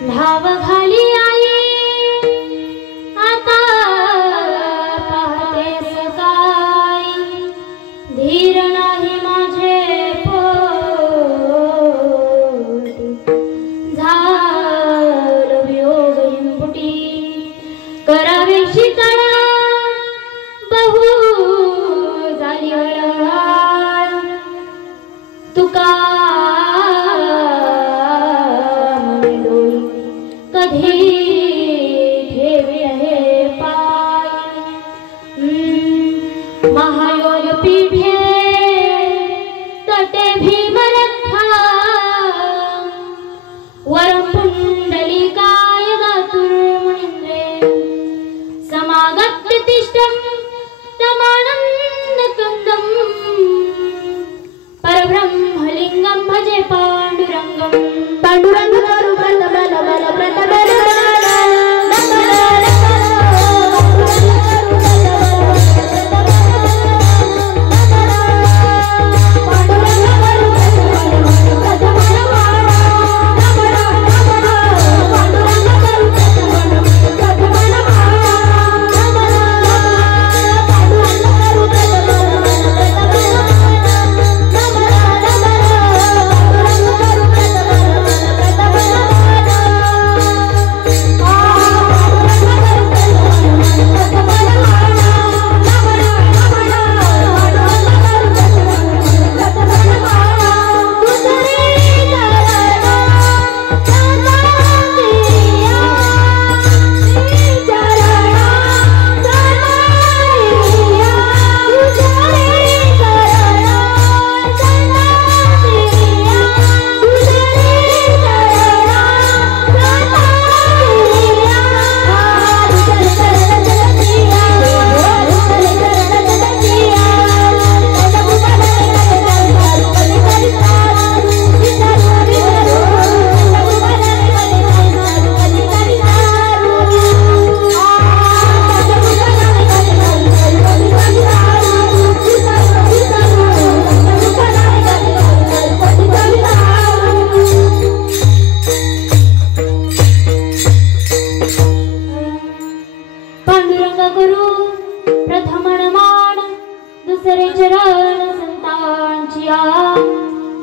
धाव घाली आई आता पाहते सकाळी धीर नाही माझे पोटी झालं वियोग हिंपुटी करावे शीतळा बहु झाली हळहळ तुका कधी ठेवे हे पाय महायोग पीठे तटे भीमरथा वरं पुंडलिकाय गातुर्मुनीन्द्रे समागत्य तिष्ठं तमानन्दकन्दं परब्रह्मलिङ्गं भजे पाण्डुरङ्गं पाण्डुरङ्ग करू बल बल बल बल बल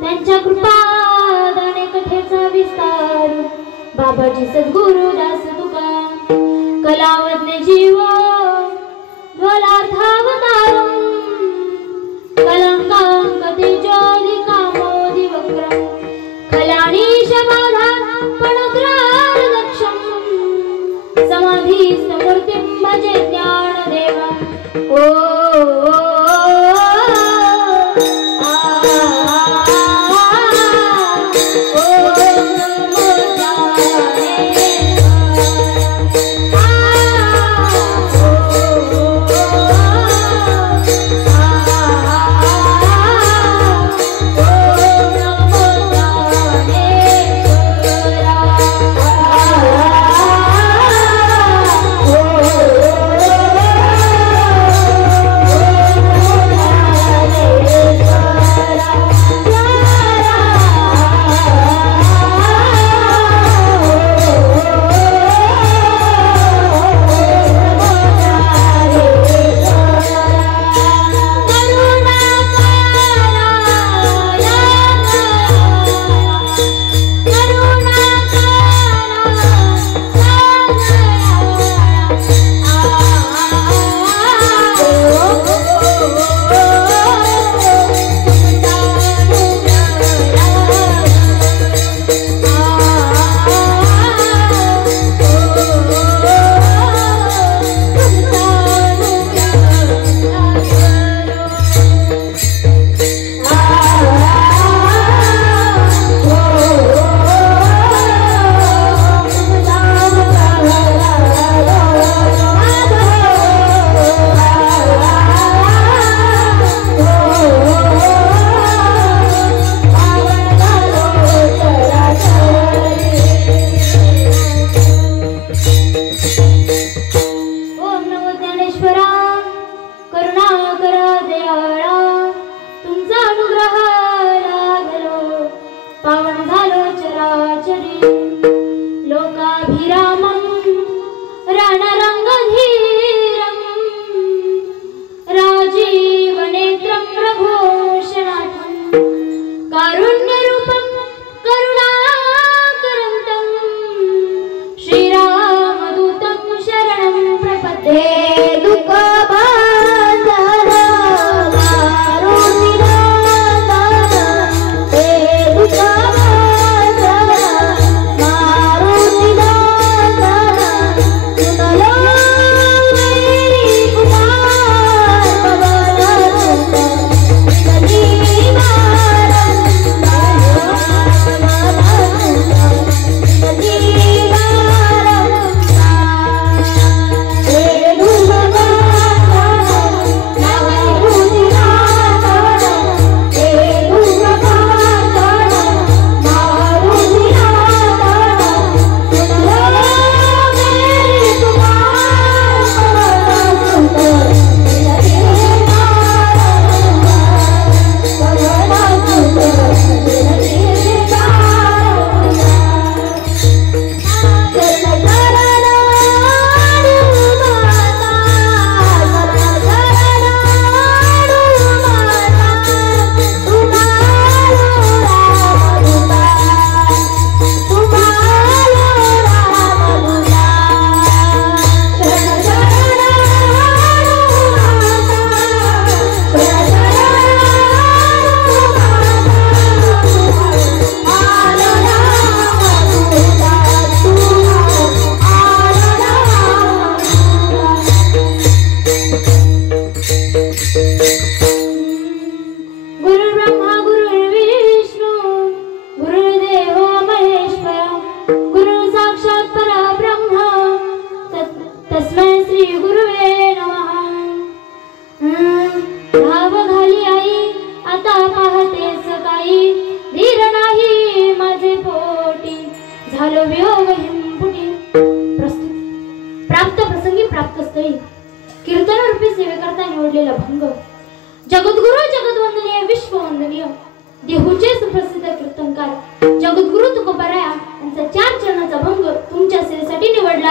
त्यांच्या कृपादाने कथेचा विस्तार बाबाजी सद्गुरु दास तुका कलावज्ञ जीव ज्वलार्थावतारं कलंकां कथेजोलिका मोदी वक्रं खलानीश बाधा पणग्रार लक्षं समाधीस्थ मूर्तिं भजे ज्ञानदेवा ओ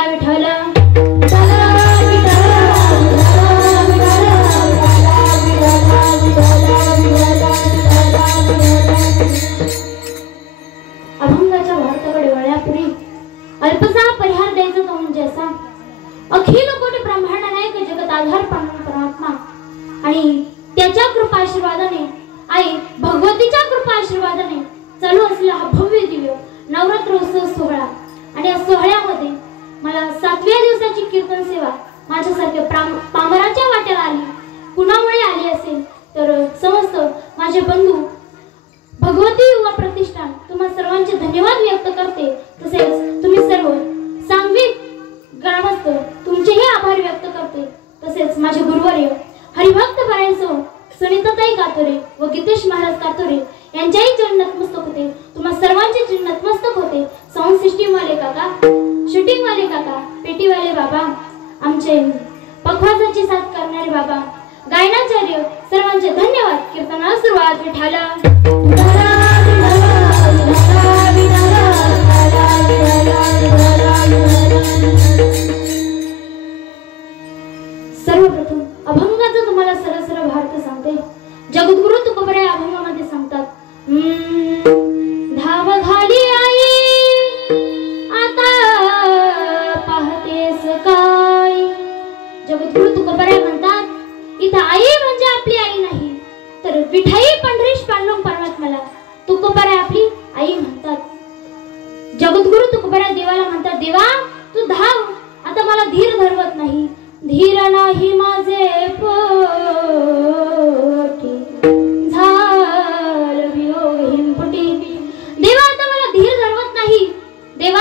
विठ्ठल अभंगाच्या भारताकडे वळण्यापूर्वी अल्पसा परिहार द्यायचा तो म्हणजे असा अखिल कोटी ब्रह्मांड नायक जगत आधार परमात्मा आणि त्याच्या कृपा आशीर्वादाने आई भगवतीच्या कृपा आशीर्वादाने चालू असलेला हा भव्य दिव्य नवरात्र उत्सव सोहळा आणि या सोहळ्यामध्ये मला 7व्या दिवसाची कीर्तन सेवा माझ्यासारख्या पामराच्या वाट्याला आली कुणामुळे आली असेल तर समस्त माझे बंधू भगवती युवा प्रतिष्ठान तुम्हा सर्वांचे धन्यवाद व्यक्त करते तसेच तुम्ही सर्व सांगवीत ग्रामस्थ तुमचेही आभार व्यक्त करते तसेच माझे गुरुवर्य हरिभक्त परायणसो सुनीताताई कातोरे व गीतेश महाराज कातोरे यांच्याही चरण नतमस्तक होते तुम्हा सर्वांचे चरण नतमस्तक होते साऊंड सिस्टीम वाले काका शूटिंग वाले काका पेटीवाले बाबा आमचे पखवाजाची साथ करणारे बाबा गायनाचार्य सर्वांचे धन्यवाद कीर्तनाला सुरुवात विठ्ठल सर्वप्रथम अभंगाचा तुम्हाला सरळ भार्थ सांगते जगद्गुरु तुकोबराय अभंगामध्ये सांगतात धाव घाली आई आता पाहतेस काय जगद्गुरु तुकोबराय म्हणतात इथं आई म्हणजे आपली आई नाही तर विठाई पंढरीश पांडुरंग परमात्म्याला तुकोबराय आपली आई म्हणतात जगद्गुरु तुकोबराय देवाला म्हणतात देवा तू धाव आता मला धीर धरवत नाही धीर नाही माझे पोटी झाल वियोग हिंपुटी देवा आता मला धीर धरवत नाही देवा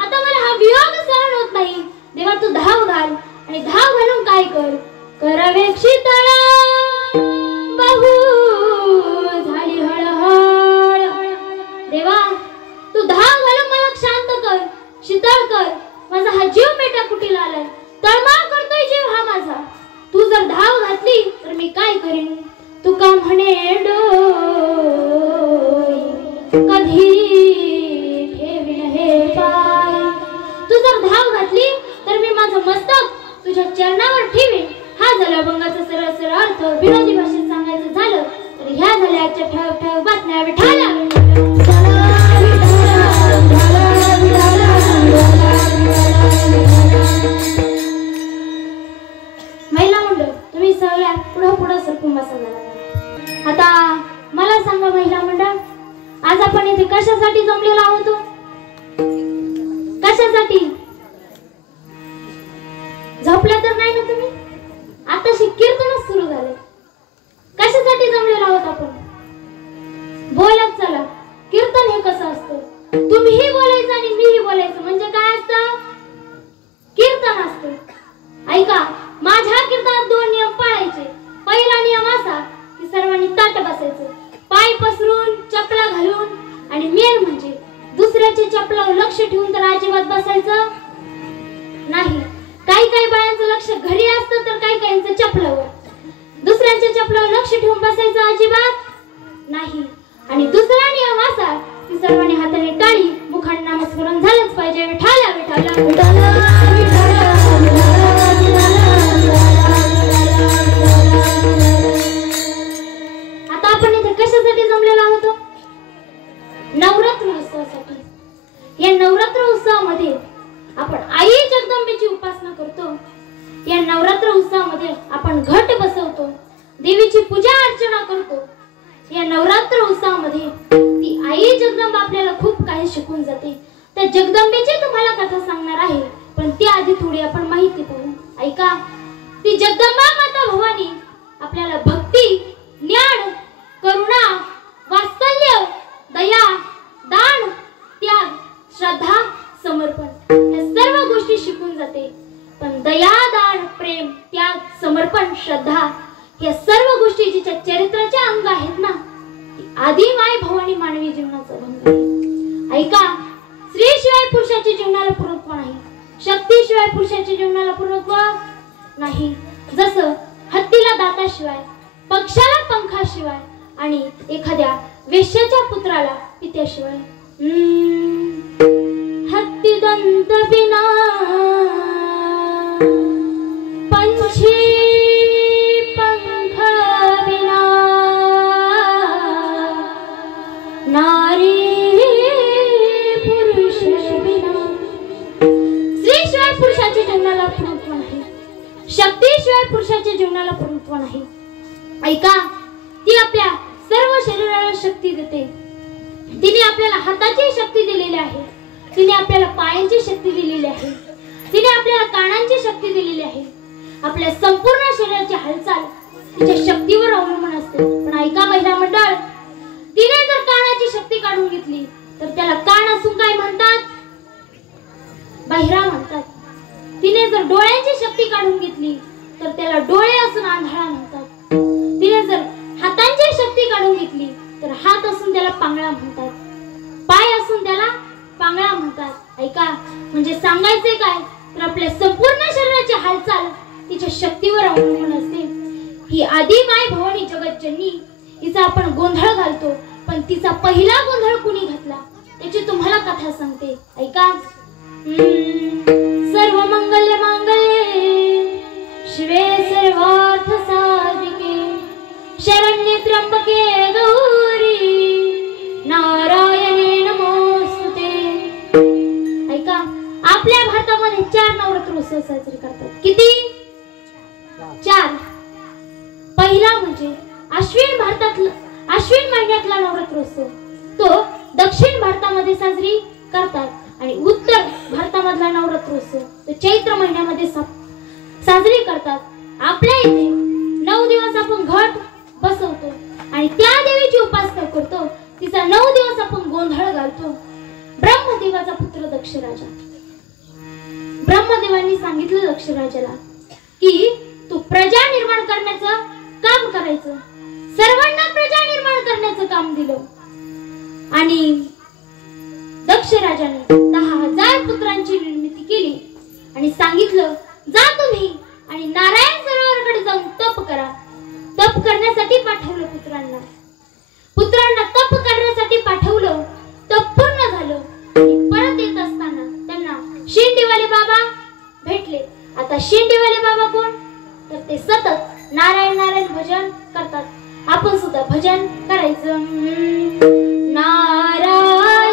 आता मला हा वियोग सहन होत नाही देवा तू धाव घाल आणि धाव घालून काय कर करावे शीतळा बहु झाली हळहळ देवा तू धाव घालून मला शांत कर शीतळ कर माझा हा जीव पेटा कुटीला आलाय तळमळ करतोय जीव हा माझा तू जर धाव घातली तर मी काय करीन तू का म्हणे डोई कधी ठेवीन हे पाय तू जर धाव घातली तर मी माझं मस्तक तुझ्या चरणावर ठेवीन हा झाला अभंगाचा सरळ अर्थ विनोदी भाषेत सांगायचं झालं तर ह्या झाल्या आजच्या ठळक ठळक बातम्या विठाला महिला मंडळ तुम्ही सगळ्या पुढं सरकून बसा आता मला सांगा महिला मंडळ आज आपण इथे कशासाठी जमलेलो आहोत कशासाठी झोपल्या तर नाही ना तुम्ही आताशी कीर्तनच सुरू झाले कशासाठी जमलेलो आहोत आपण बोलत चला कीर्तन हे कसं असतं तुम्हीही बोलायचं आणि मीही बोलायचं म्हणजे काय असतं कीर्तन असतं ऐका माझ्या कीर्तनात 2 नियम पाळायचे पहिला नियम असा की सर्वांनी ताट बसायचं पाय पसरून चपला घालून आणि मेन म्हणजे दुसऱ्याच्या चपलावर लक्ष ठेवून तर अजिबात बसायचं नाही काही बायांचं लक्ष घरी असतं तर काहींचं चपलावर दुसऱ्याच्या चपलावर लक्ष ठेवून बसायचं अजिबात नाही आणि दुसरा नियम असा की सर्वांनी हाताने टाळी मुखाने नामस्मरण झालंच पाहिजे विठाला विठाला विठाला आता आपण इथे कशासाठी जमलेलो आहोत नवरात्र उत्सवासाठी या नवरात्र उत्सवामध्ये आपण आई जगदंबेची उपासना करतो या नवरात्र उत्सवामध्ये आपण घट बसवतो देवीची पूजा अर्चना करतो या नवरात्र उत्सवामध्ये ती आई जगदंबा आपल्याला खूप काही शिकवून जाते त्या जगदंबेची तुम्हाला कथा सांगणार आहे पण त्याआधी थोडी आपण माहिती पाहू ऐका ती जगदंबा माता भवानी आपल्याला भक्ती ज्ञान करुणा वात्सल्य दया दान त्याग श्रद्धा समर्पण या सर्व गोष्टी शिकून जाते पण दया दान प्रेम त्याग समर्पण श्रद्धा या सर्व गोष्टी जिच्या चरित्राचे अंग आहेत ना आदी माय भवानी मानवी जीवनाचा भंग आहे ऐका स्त्री शिवाय पुरुषाच्या जीवनाला पूर्णत्व नाही शक्ती शिवाय पुरुषाच्या जीवनाला पूर्णत्व नाही जसं हत्तीला दाताशिवाय पक्षाला पंखाशिवाय आणि एखाद्या वेश्याच्या पुत्राला पित्याशिवाय हत्ती दंत बिना स्त्रीशिवाय पुरुषाच्या जीवनाला पूर्णत्व नाही. ऐका, ती आपल्या सर्व शरीराला शक्ती देते. तिने आपल्याला हाताची शक्ती दिलेली आहे, तिने आपल्याला पायांची शक्ती दिलेली आहे, तिने आपल्याला कानांची शक्ती दिलेली आहे. आपल्या संपूर्ण शरीराची हालचाल तिच्या शक्तीवर अवलंबून असते. पण ऐका महिला मंडळ, तिने जर कानाची शक्ती काढून घेतली तर त्याला कान असून काय म्हणतात? बहिरा म्हणतात. तिने जर डोळ्यांची शक्ती काढून घेतली तर त्याला डोळे असून आंधळा म्हणतात. तिने जर हातांची शक्ती काढून घेतली तर हात असून त्याला पांगळा म्हणतात, पाय असून त्याला पांगळा म्हणतात. ऐका, म्हणजे सांगायचे काय तर आपल्या संपूर्ण शरीराची हालचाल तिच्या शक्तीवर अवलंबून असते. ही आदी माय भवानी जगतजननी, हिचा आपण गोंधळ घालतो, पण तिचा पहिला गोंधळ कुणी घातला याची तुम्हाला कथा सांगते. ऐका. सर्व मंगल्य मांगल्ये शिवे सर्वार्थ साधिके शरण्ये त्र्यंबके गौरी नारायणे नमोस्तुते. ऐका, आपल्या भारतामध्ये 4 नवरात्र उत्सव साजरे करतात. किती? 4. पहिला म्हणजे अश्विन महिन्यातला नवरात्रोत्सव, तो दक्षिण भारतामध्ये साजरी करतात. आणि उत्तर भारतामधला नवरात्रोत्सव तो चैत्र महिन्यामध्ये साजरी करतात. आपल्या इथे 9 दिवस आपण घट बसवतो आणि त्या देवीची उपासना करतो. तिचा 9 दिवस आपण गोंधळ घालतो. ब्रह्मदेवाचा पुत्र दक्षराजा, ब्रह्मदेवांनी सांगितलं दक्षराजाला की तू प्रजा निर्माण करण्याचं काम करायचं. सर्वांना प्रजा निर्माण करण्याचं काम दिलं आणि दक्षराजाने 10,000 पुत्रांची निर्मिती केली आणि सांगितलं, जा तुम्ही आणि नारायण सरोवराकडे जाऊन तप करा. तप करण्यासाठी पाठवलं पुत्रांना तप करण्यासाठी पाठवलं. तप पूर्ण झालं आणि परत येत असताना त्यांना शेंडीवाले बाबा भेटले. आता शेंडीवाले बाबा कोण तर ते सतत नारायण नारायण भजन करतात. आपण सुद्धा भजन करायचं. नारायण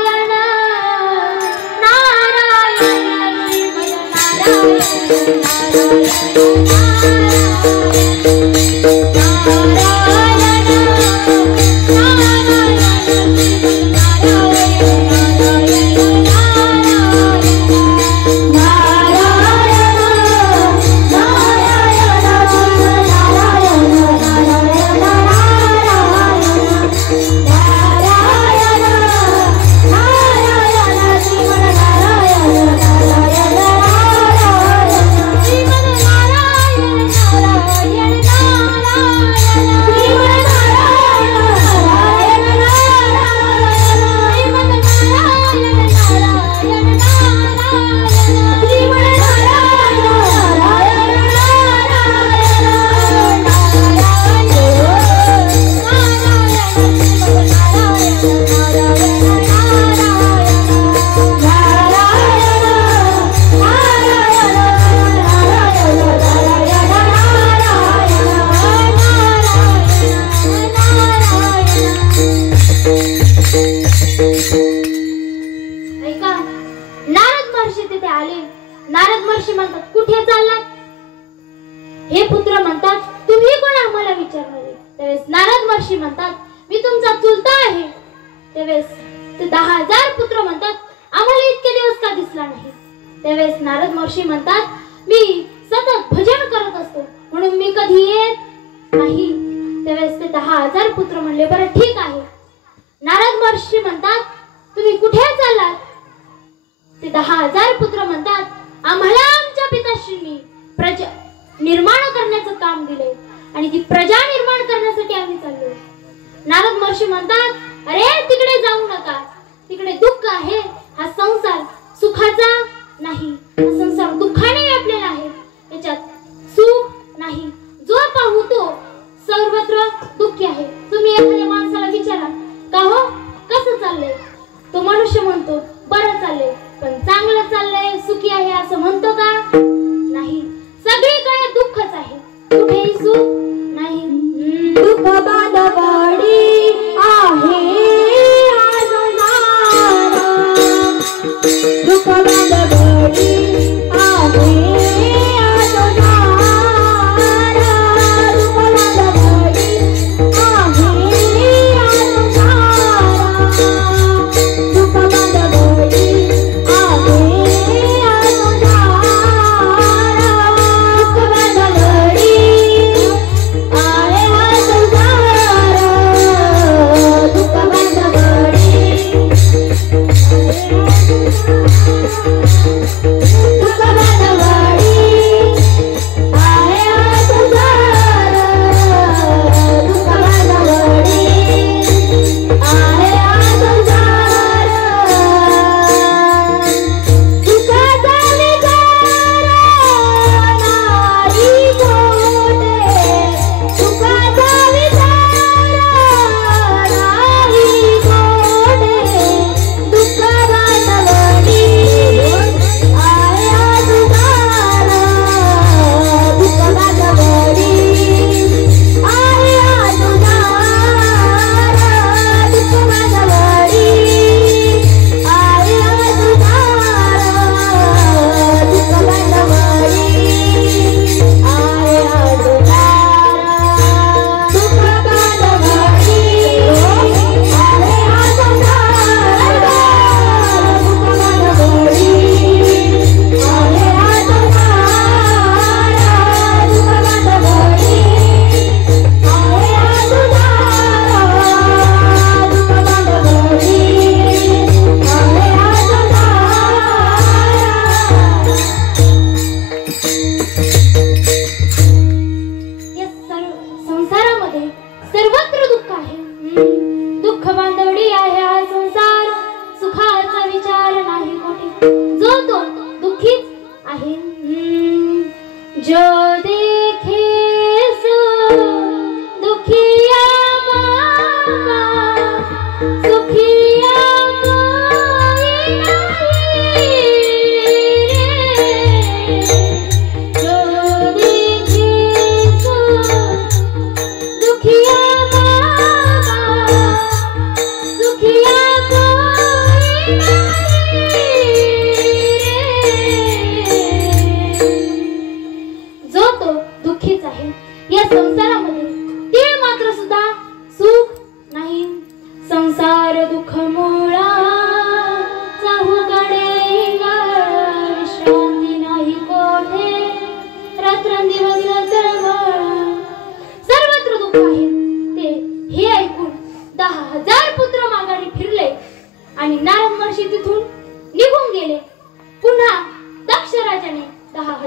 नारायण नारद महर्षी म्हणतात, कुठे चाललात? हे पुत्र म्हणतात, तुम्ही कोण आम्हाला विचारणारे? त्यावेळेस नारद महर्षी म्हणतात, मी तुमचा चुलता आहे. त्यावेळेस ते 10,000 पुत्र म्हणतात, आम्हाला इतके दिवस का दिसला नाही? त्यावेळेस नारद महर्षी म्हणतात, मी सतत भजन करत असतो म्हणून मी कधी येत नाही. त्यावेळेस ते 10,000 पुत्र म्हणले, बरं ठीक आहे. नारद महर्षी म्हणतात, तुम्ही कुठे चाललात? ते 10,000 पुत्र म्हणतात, आम्हाला आमच्या पिताश्रींनी प्रजा निर्माण करण्याचं काम दिले आणि ती प्रजा निर्माण करण्यासाठी आम्ही चाललो. नारद महर्षी म्हणतात, अरे तिकडे जाऊ नका, तिकडे दुःख आहे. हा संसार सुखाचा नाही, हा संसार दुःखाने व्यापलेला आहे. याच्यात सुख नाही. जो पाहू तो सर्वत्र दुःखी आहे. तुम्ही एखाद्या माणसाला विचारा, का हो कसं चाललंय? तो मनुष्य म्हणतो, बरं चाललंय. पण चांगलं चाललंय, सुखी आहे असं म्हणतो का? नाही. सगळीकडे दुःखच आहे, कुठेही सुख नाही. दुःख बांधवडी आहे दुःख बांधवडी आहे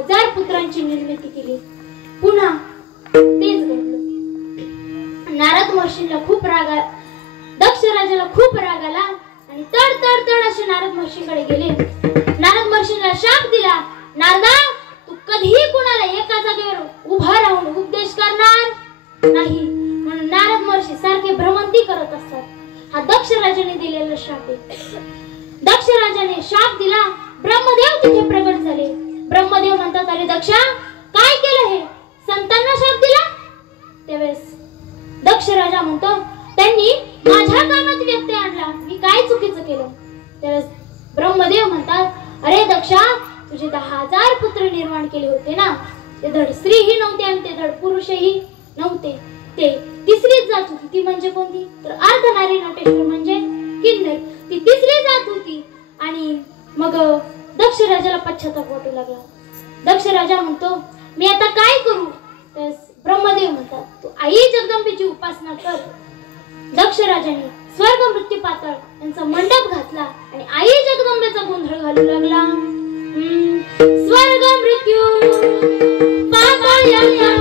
1000 पुत्रांची निर्मिती केली. पुन्हा तेच घडलं. नारद महर्षींना खूप राग आला. दक्ष राजाला खूप राग आला आणि तड तड तड असे नारद महर्षींकडे गेले. नारद महर्षींना शाप दिला, नारदा तू कधीही कुणाला एका जागेवर उभा राहून उपदेश करणार नाही. म्हणून नारद महर्षी सारखे भ्रमंती करत असतात. हा दक्ष राजाने दिलेला शाप आहे. दक्ष राजाने शाप दिला. ब्रह्मदेव तिथे प्रगट झाले. ब्रह्मदेव म्हणतात, अरे दक्षा काय केलं हे, संतांना शाप दिला? त्यावेळेस दक्ष राजा म्हणतो, त्यांनी माझ्या कामात व्यत्यय आणला, मी काय चुकीचं केलं? त्यावेळेस ब्रह्मदेव म्हणतात, अरे दक्षा तुझे 10,000 पुत्र निर्माण केले होते ना, ते धड स्त्रीही नव्हते आणि ते धड पुरुषही नव्हते. ते तिसरीच जात होती. ती म्हणजे कोणती? तर अर्धनारी नटेश्वर म्हणजे किन्नर. ती तिसरी जात होती. आणि मग दक्ष राजाला पश्चाताप वाटू लागला. दक्ष राजा म्हणतो, मी आता काय करू? तर ब्रह्मदेव म्हणतात, तू आई जगदंबेची उपासना कर. दक्ष राजाने स्वर्ग मृत्यू पाताळ यांचा मंडप घातला आणि आई जगदंबेचा गोंधळ घालू लागला. स्वर्ग मृत्यू पाताळ यांचा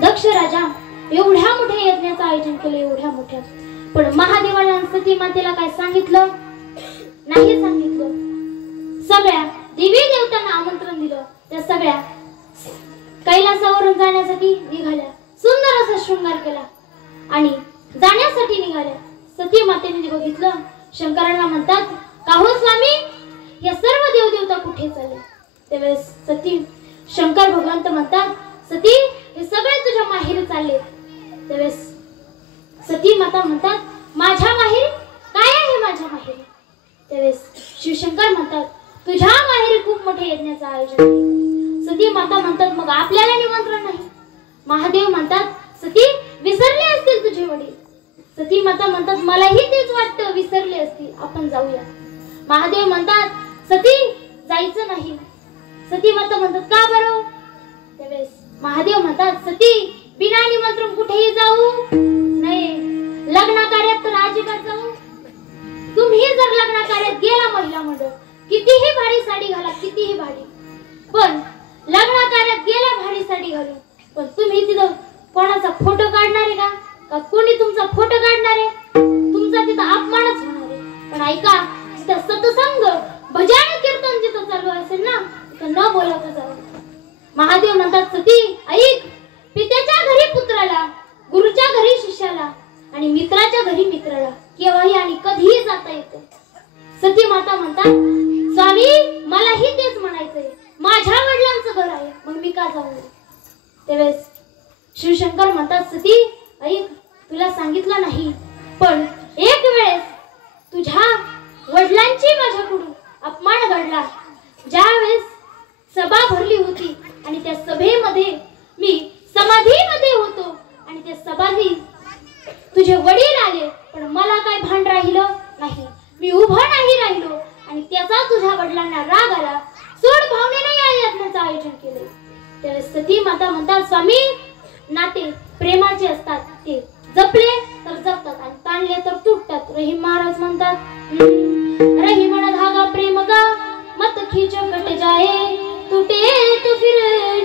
दक्ष राजा एवढ्या मोठ्या यज्ञाचं आयोजन केलं, एवढ्या मोठ्या, पण महादेवाला सती मातेला काय सांगितलं नाही? सांगितलं. सगळ्या देवी देवतांना आमंत्रण दिलं. त्या सगळ्या कैलासावरून जाण्यासाठी निघाल्या. सुंदर असा शृंगार केला आणि जाण्यासाठी निघाल्या. सती मातेने बघितलं. शंकरांना म्हणतात, का हो स्वामी, या सर्व देवदेवता कुठे चालले? त्यावेळेस सती शंकर भगवंत म्हणतात, सती हे सगळे तुझ्या माहेरी चालले. त्यावेळेस सती माता म्हणतात, माझ्या माहेरी? काय आहे माझ्या माहेरी? त्यावेळेस शिवशंकर म्हणतात, तुझ्या माहेरी खूप मोठे यज्ञाचं आयोजन आहे. सती माता म्हणतात, मग आपल्याला निमंत्रण नाही? महादेव म्हणतात, सती विसरले असतील तुझे वडील. सती माता म्हणतात, मलाही तेच वाटतं, विसरले असतील, आपण जाऊया. महादेव म्हणतात, सती जायचं नाही. सती माता म्हणतात, का बरं? त्यावेळेस महादेव म्हणतात, सती बिना निमंत्रण कुठेही जाऊ नाही. लग्न कार्यात तर अजिबात जाऊ. तुम्ही जर लग्न कार्यात गेला महिला मंडळ, कितीही भारी साडी घाला, कितीही भारी, पण लग्न कार्यात गेला भारी साडी घालून, पण तुम्ही तिथं कोणाचा फोटो काढणार आहे का कोणी तुमचा फोटो काढणार आहे? तुमचा तिथं अपमानच होणार आहे. पण ऐका, जिथं सत्संग भजन कीर्तन जिथं चालू असेल ना, तिथं न बोलावं जावं. महादेव म्हणतात, सती ऐक, पित्याच्या घरी पुत्राला, गुरुच्या घरी शिष्याला आणि मित्राच्या घरी मित्राला केव्हाही आणि कधीही जाता येतं. सती माता म्हणतात, स्वामी मलाही तेच म्हणायचंय, माझ्या वडिलांचं घर आहे, मग मी का जाऊ? त्यावेळेस शिवशंकर म्हणतात, सती ऐक, तुला सांगितलं नाही, पण एक वेळेस तुझ्या वडिलांची माझ्याकडून अपमान घडला. ज्या वेळेस सभा भरली होती आणि त्या सभेमध्ये मी समाधीमध्ये होतो आणि त्या समाधी तुझे वडील आले, पण मला काय भान राहिलं नाही, मी उभा नाही राहिलो आणि त्याचा तुझ्या वडिलांना राग आला. सोड भावनेने या यज्ञाचं आयोजन केले. त्यावेळेस सती माता म्हणतात, स्वामी नाते प्रेमाचे असतात, ते जपले तर जपतात आणि ताणले तर तुटतात. रहीम महाराज म्हणतात, रहीमन धागा प्रेम का मत खींचो कट जाए, टूटे तो फिर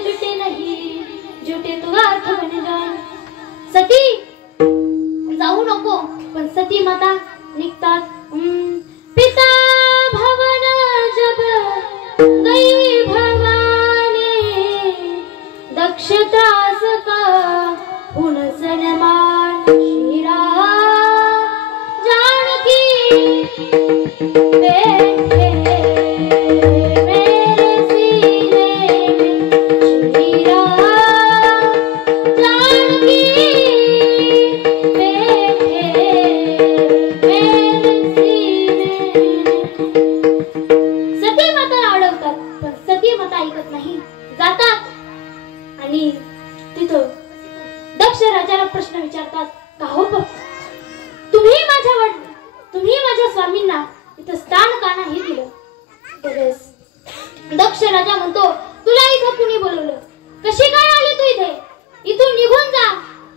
जुटे नहीं, जुटे तो अर्थ बन जाए. सती जाऊ नको, पण सती माता निघतात. पिता भवन जब गई भवानी, दक्षतास का हुन सन्मान, शिरा जानकी बैठे मेरे सीने में, शिरा जानकी बैठे मेरे सीने में. सती माता अडवतात, पण सती माता ऐकत नाही. जातात आणि तिथं दक्ष राजाला प्रश्न विचारतात, का हो तुम्ही माझ्या स्वामींना इथं स्थान का नाही दिलं? दक्ष राजा म्हणतो, तुला इथं कुणी बोलवलं? कशी काय आली तू इथे? इथून निघून जा,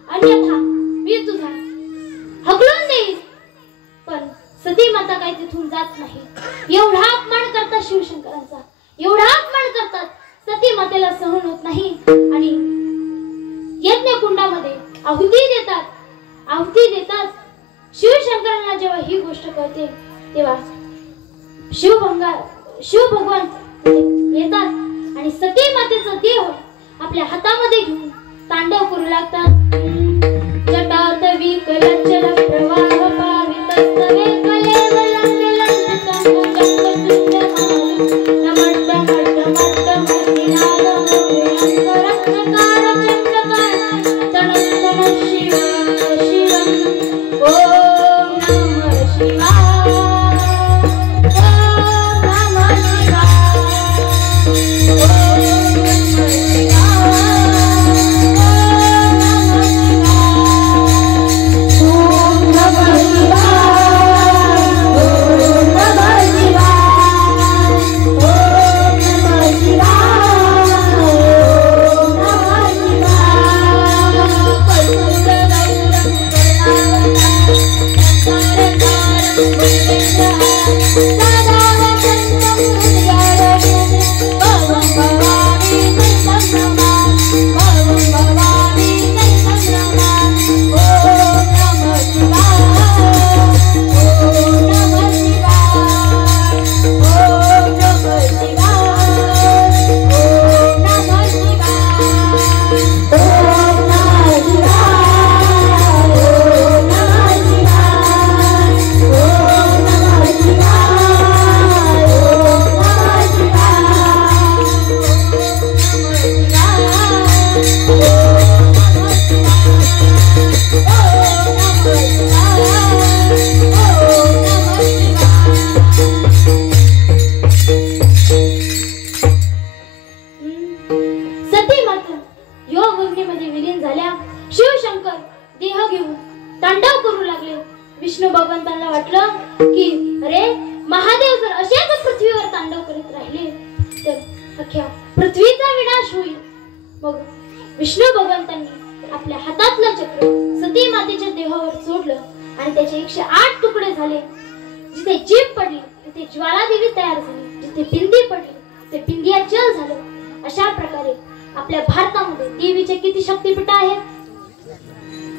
अन्यथा मी तुझा हकलून देईन. पण सती माता काय तिथून जात नाही. एवढा अपमान करतात शिवशंकरांचा, एवढा अपमान करतात, सती मातेला सहन होत नाही आणि यज्ञ कुंडामध्ये आहुती देतात. शिवशंकरांना जेव्हा ही गोष्ट कळते, तेव्हा शिव भगवान येतात आणि सती मातेचा देह आपल्या हातामध्ये घेऊन तांडव करू लागतात. जटात विकलचल प्रवाह पावितस्तवे Oh विष्णू भगवंतांना वाटलं की अरे महादेव जर असेच पृथ्वीवर तांडव करीत राहिले तर अख्ख्या पृथ्वीचा विनाश होईल. मग विष्णू भगवंतांनी आपल्या हातातलं चक्र सती मातेच्या देहावर सोडलं आणि त्याचे 108 तुकडे झाले. जिथे जीभ पडली तिथे ज्वालादेवी तयार झाली, जिथे बिंदी पडली तिथे बिंदिया जल झालं. अशा प्रकारे आपल्या भारतामध्ये देवीचे किती शक्तिपीठ आहेत?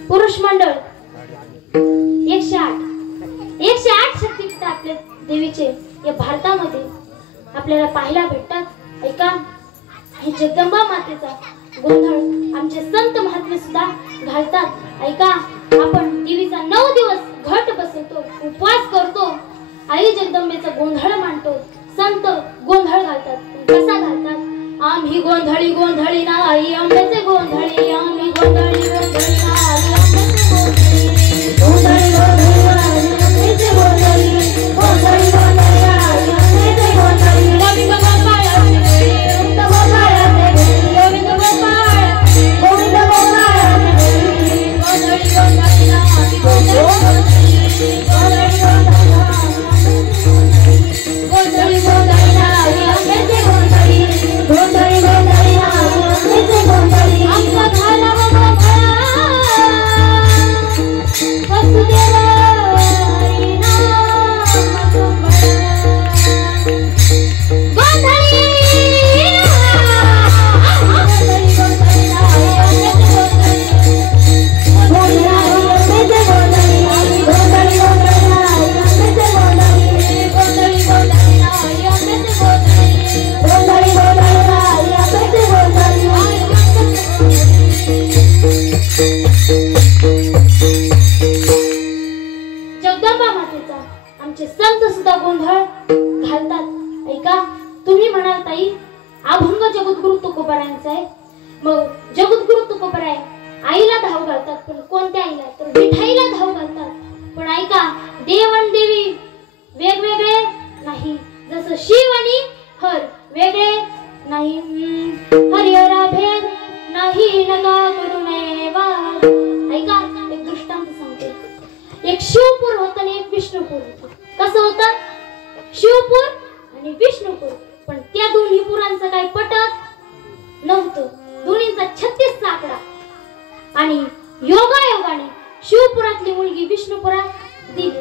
पुरुष मंडळ 108 शक्तिपीठ आपल्या देवीचे या भारतामध्ये आपल्याला पाहायला भेटतात. ऐका, हे जगदंबा मातेचा गोंधळ आमचे संत महात्मे सुद्धा घालतात. ऐका, आपण देवीचा 9 दिवस घट बसवतो, उपवास करतो, आई जगदंबेचा गोंधळ मांडतो. संत गोंधळ घालतात. कसा घालतात? आम्ही गोंधळी गोंधळी ना आई अंबेचे गोंधळी, आम्ही गोंधळी गोंधळी ना आई अंबेचे गोंधळी, गोंधळी गोंधळी ना आई अंबेचे गोंधळी, गोंधळी गोंधळी ना आई अंबेचे गोंधळी. गोविंद गोपाळ गोविंद गोपाळ गोविंद गोपाळ गोविंद गोपाळ गोंधळी गोंधळी ना आई गोंधळी गोंधळी गोंधळी गोंधळी ना आई अंबेचे गोंधळी, गोंधळी गोंधळी ना आई अंबेचे गोंधळी. आमचा झाला वसुदेव हरी नाम गोंधळी जगदंबा मातेचा आमचे संत सुद्धा गोंधळ घालतात. ऐका, तुम्ही म्हणाल ताई अभंग जगद्गुरु तुकोबारायांचा आहे. मग जगद्गुरु तुकोबाराय आईला धाव घालतात, पण कोणत्या आईला? तर विठाईला धाव घालतात. पण ऐका, देव आणि देवी वेगवेगळे नाही, जसं शिव आणि हर वेगळे नाही. हरिहरा भेद नाही नका करू नये वाद. ऐका, एक दृष्टांत सांगते. एक शिवपूर होतं आणि एक विष्णुपूर होतं. कसं होतं? शिवपूर आणि विष्णुपूर. पण त्या दोन्ही पुरांचं काही पटत नव्हतं. दोन्हींचा 36 आकडा. आणि योगायोगाने शिवपुरातली मुलगी विष्णुपुरात दिली.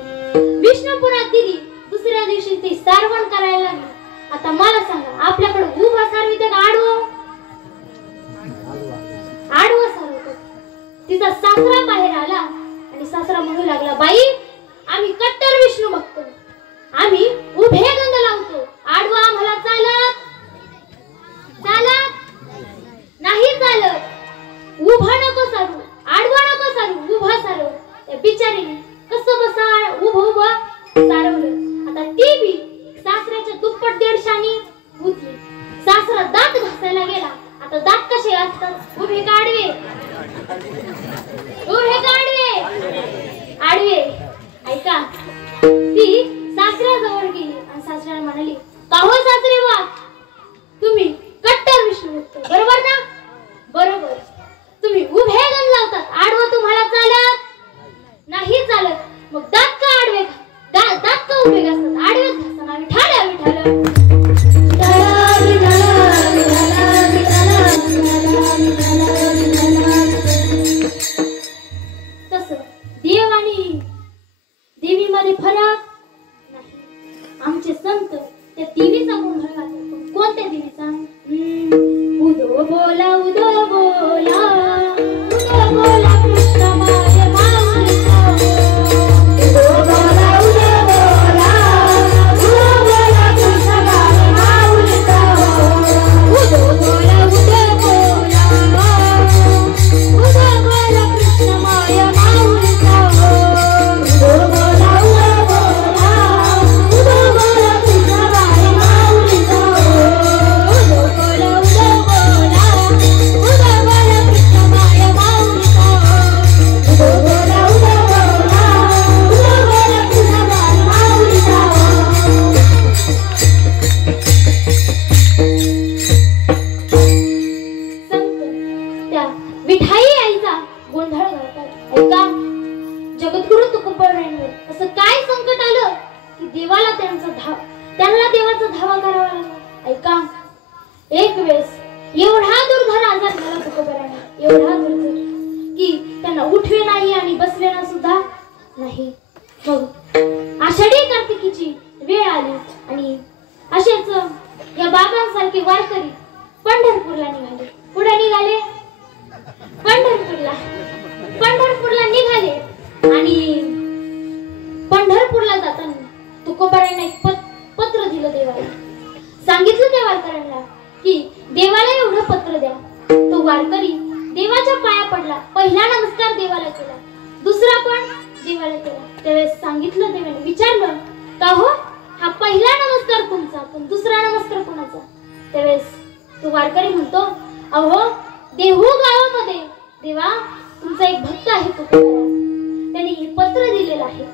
विष्णुपुरात दिली, दुसऱ्या दिवशी ती सारवण करायला लागली. आता मला सांगा, आपल्याकडे उभा सारविते का आडवं? आडवं सारवत. तिचा सासरा बाहेर आला आणि सासरा म्हणू लागला, बाई आम्ही कट्टर विष्णू भक्त, आम्ही उभे गंध लावतो, आडवा आम्हाला चालत नाही चालत. उभा नको सारू, आडवा नको सारू, उभा सारू. त्या बिचारीने कसं बसा उभं सारवलं. आता ती बी सासऱ्याच्या दुप्पट दीडशानी होती. सासरा दात घासायला गेला. आता दात कसे असतात? उभे का आडवे? उभे का आडवे? आडवे. ऐका, ती सासऱ्याजवळ गेली आणि सासऱ्याला म्हणाली, का हो सासरे वा, तुम्ही कट्टर विष्णू भक्त बरोबर ना? बरोबर. तुम्ही उभे गण लावतात, आडवं तुम्हाला चालत नाही चालत. मग दात का आडवे? दात का उभे घासतात? आडवेच घासताना विठाला विठाला. तसं देव आणि देवीमध्ये फरक नाही. आमचे संत त्या देवीचा गोंधळ घालतात. कोणत्या देवीचा? उदो बोला उदो बोला उदो बोला कृष्ण माझे माऊलीचा. उदो बोला उदो बोला उदो बोला कृष्ण माझे माऊलीचा. उदो बोला उदो बोला उदो बोला कृष्ण माझे माऊलीचा. उदो बोला उदो बोला उदो बोला कृष्ण माझे माऊलीचा. उदो बोला उदो बोला उदो बोला कृष्ण माझे माऊलीचा. उदो बोला उदो बोला उदो बोला कृष्ण माझे माऊलीचा. संत त्या विठाई आईचा गोंधळ घालतात. ऐका, जगद्गुरु तुकोबारायांवर आहे. मग आषाढी कार्तिकीची वेळ आली आणि असेच या बाबांसारखे वारकरी पंढरपूरला निघाले. कुठे निघाले? पंढरपूरला निघाले. आणि पंढरपूरला जाताना तुकोबारायांना एक पत्र दिलं देवाला. सांगितलं त्या वारकऱ्यांना की देवाला एवढं पत्र द्या. तो वारकरी देवाच्या पाया पडला. पहिला नमस्कार देवाला केला, दुसरा पण देवाला केला. त्यावेळेस सांगितलं, देवाने विचारलं का हो हा पहिला नमस्कार तुमचा पण दुसरा नमस्कार कोणाचा? त्यावेळेस तो वारकरी म्हणतो, अहो देहू गावामध्ये देवा तुमचा एक भक्त आहे तुकोबाराय, त्याने हे पत्र दिलेलं आहे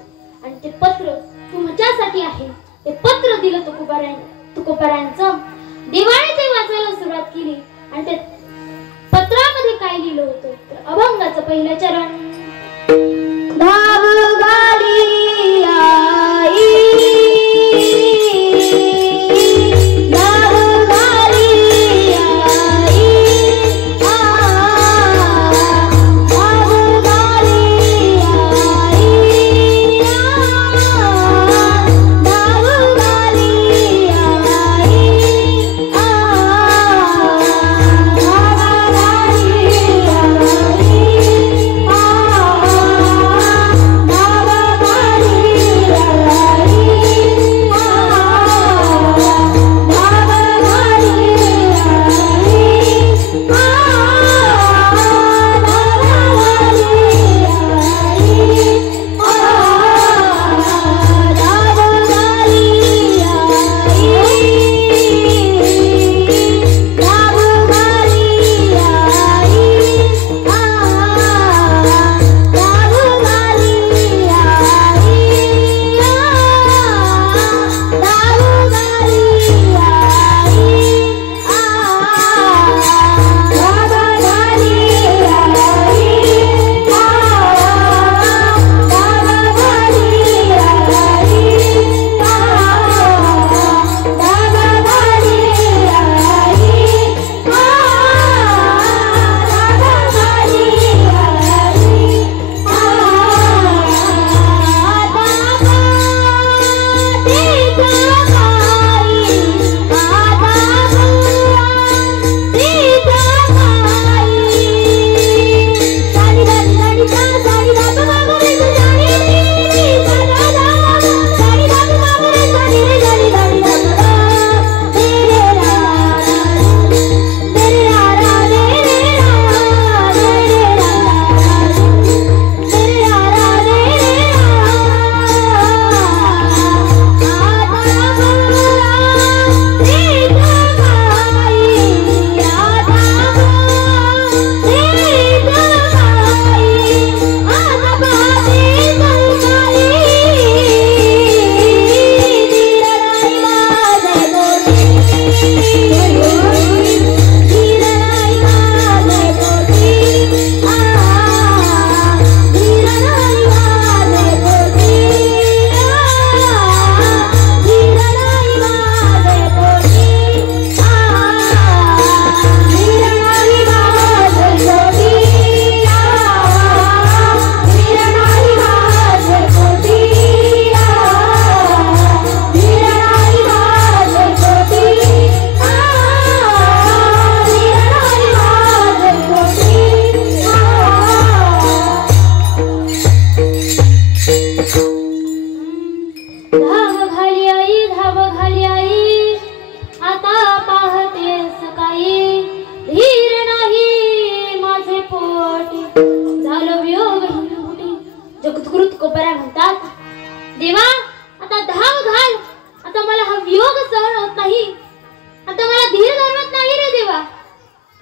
आणि ते पत्र तुमच्यासाठी आहे. ते पत्र दिलं तुकोबारायांचं. देवाने ते वाचायला सुरुवात केली आणि ते पत्रामध्ये काय लिहिलं होतं तर अभंगाचं पहिलं चरण. धाव गाडी आई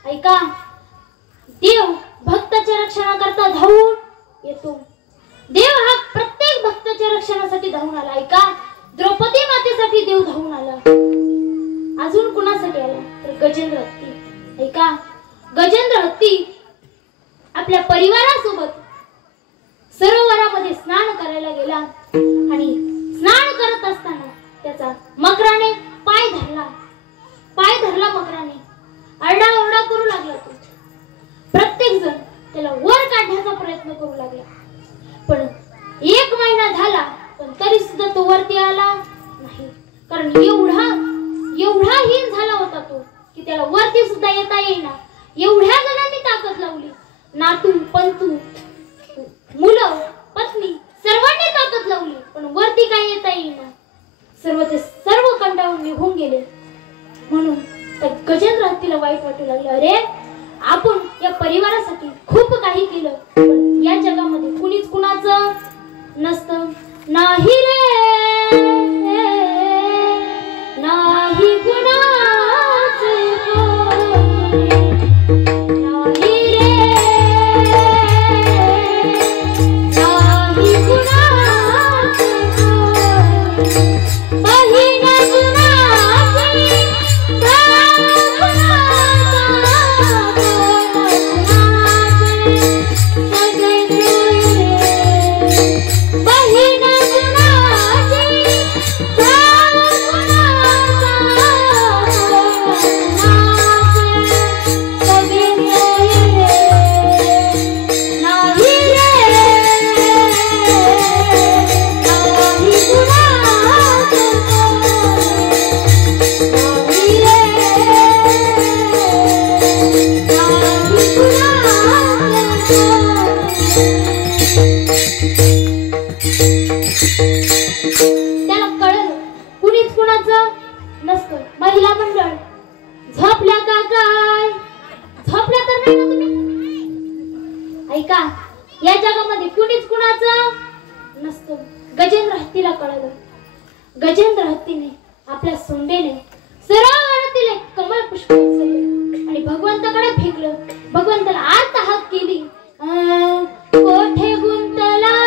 ऐका, देव भक्ताच्या रक्षणाकरता धावून येतो. देव हा प्रत्येक भक्ताच्या रक्षणासाठी धावून आला. ऐका, द्रौपदी मातेसाठी देव धावून आला. अजून कुणासाठी आला तर गजेंद्र हत्ती. ऐका, गजेंद्र हत्ती आपल्या परिवारासोबत सरोवरामध्ये स्नान करायला गेला आणि स्नान करत असताना त्याचा मकराने पाय धरला. मकराने आरडाओरडा करू लागला. तो प्रत्येक जण त्याला वर काढण्याचा प्रयत्न करू लागला. पण 1 महिना काय येता येईना. एवढ्या जणांनी ताकद लावली. नातू पंतू मुलं पत्नी सर्वांनी ताकद लावली, पण वरती काय येता येईना. सर्व कंटाळून निघून गेले. म्हणून त्या गजेंद्र हत्तीला वाईट वाटू लागलं. अरे आपण या परिवारासाठी खूप काही केलं, पण या जगामध्ये कुणीच कुणाचं नसतं. नाही रे नाही कुणाचं कोणी, नाही रे नाही कुणाचं कोणी. बहीण कुणाची महिला मंडळ झोपल्या का काय? झोपल्या तर नाही ना तुम्ही? ऐका, या जगामध्ये कुणीच कुणाचं नसतं. गजेंद्र हत्तीला कळलं. गजेंद्र हत्तीने आपल्या सोंडेने सरळ एक कमल पुष्प उचलले आणि भगवंताकडे फेकलं. भगवंताला आर्त हाक केली. कोठे गुंतला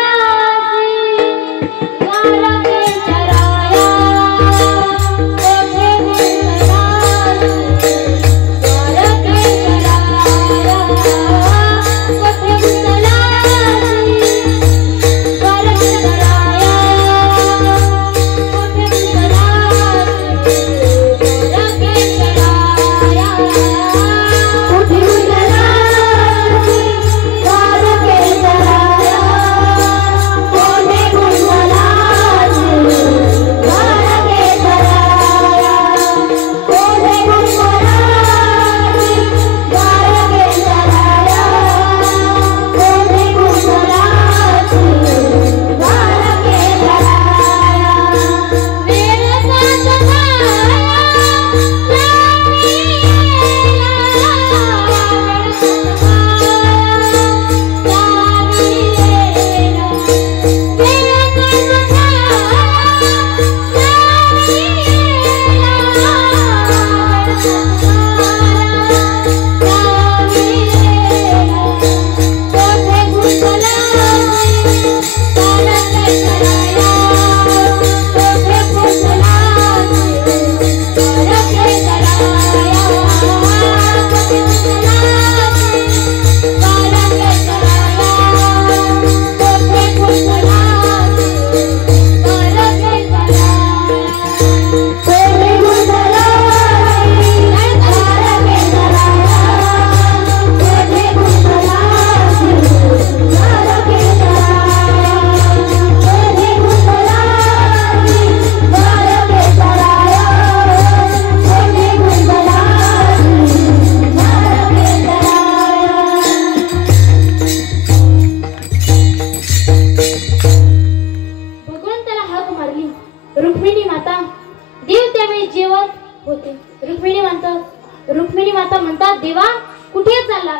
रुक्मिणी माता म्हणतात, देवा कुठे चालला?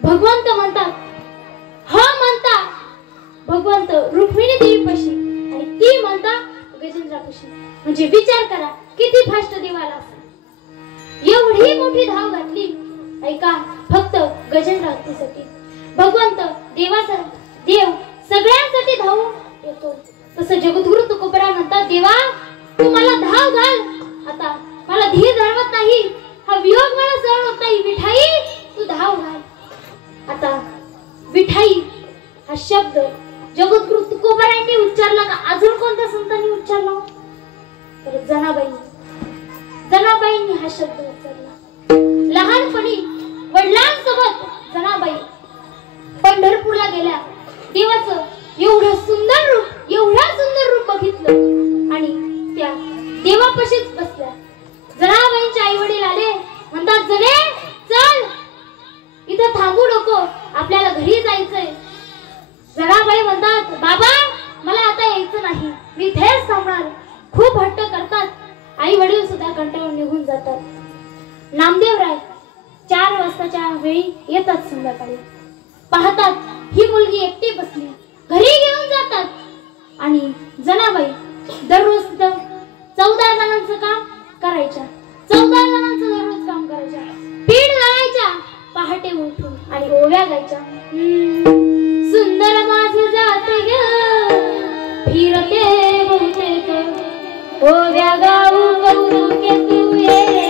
भगवंत म्हणतात, हा म्हणता भगवंत रुक्मिणी देवी पशी आणि ती म्हणता गजेंद्रापाशी. म्हणजे विचार करा किती फास्ट देवाला असेल. एवढी मोठी धाव घातली ऐका फक्त गजेंद्र हत्तीसाठी. भगवंत देव सगळ्यांसाठी धावून येतो. तसं जगद्गुरु तुकोबरा म्हणतात, देवा तू मला धाव घाल, आता मला धीर धरवत नाही, हा वियोग मला सहन होत नाही. विठाई तू धाव घाल. आता विठाई हा शब्द जगद्गुरु तुकोबरांनी उच्चारला का अजून कोणत्या संतांनी उच्चारला? तर जनाबाईंनी हा शब्द उच्चारला. लहानपणी वडिलांसोबत जनाबाई पंढरपूरला गेल्या. देवाचं एवढं सुंदर रूप बघितलं आणि त्या देवापाशीच बसल्या. जनाबाईंचे आई वडील आले, म्हणतात, जने सुद्धा कंटाळून निघून जातात. नामदेवराय 4 वाजताच्या वेळी येतात. संध्याकाळी पाहतात ही मुलगी एकटी बसली. घरी घेऊन जातात आणि जनाबाई दररोज 14 जणांचं काम करायच्या. 14 जणांचं दररोज काम करायच्या. पीठ घालायच्या पहाटे उठून आणि ओव्या गायच्या. सुंदर माझे जाते ग फिरते बहुतेक ओव्या गाऊ कौतुके तू ये रे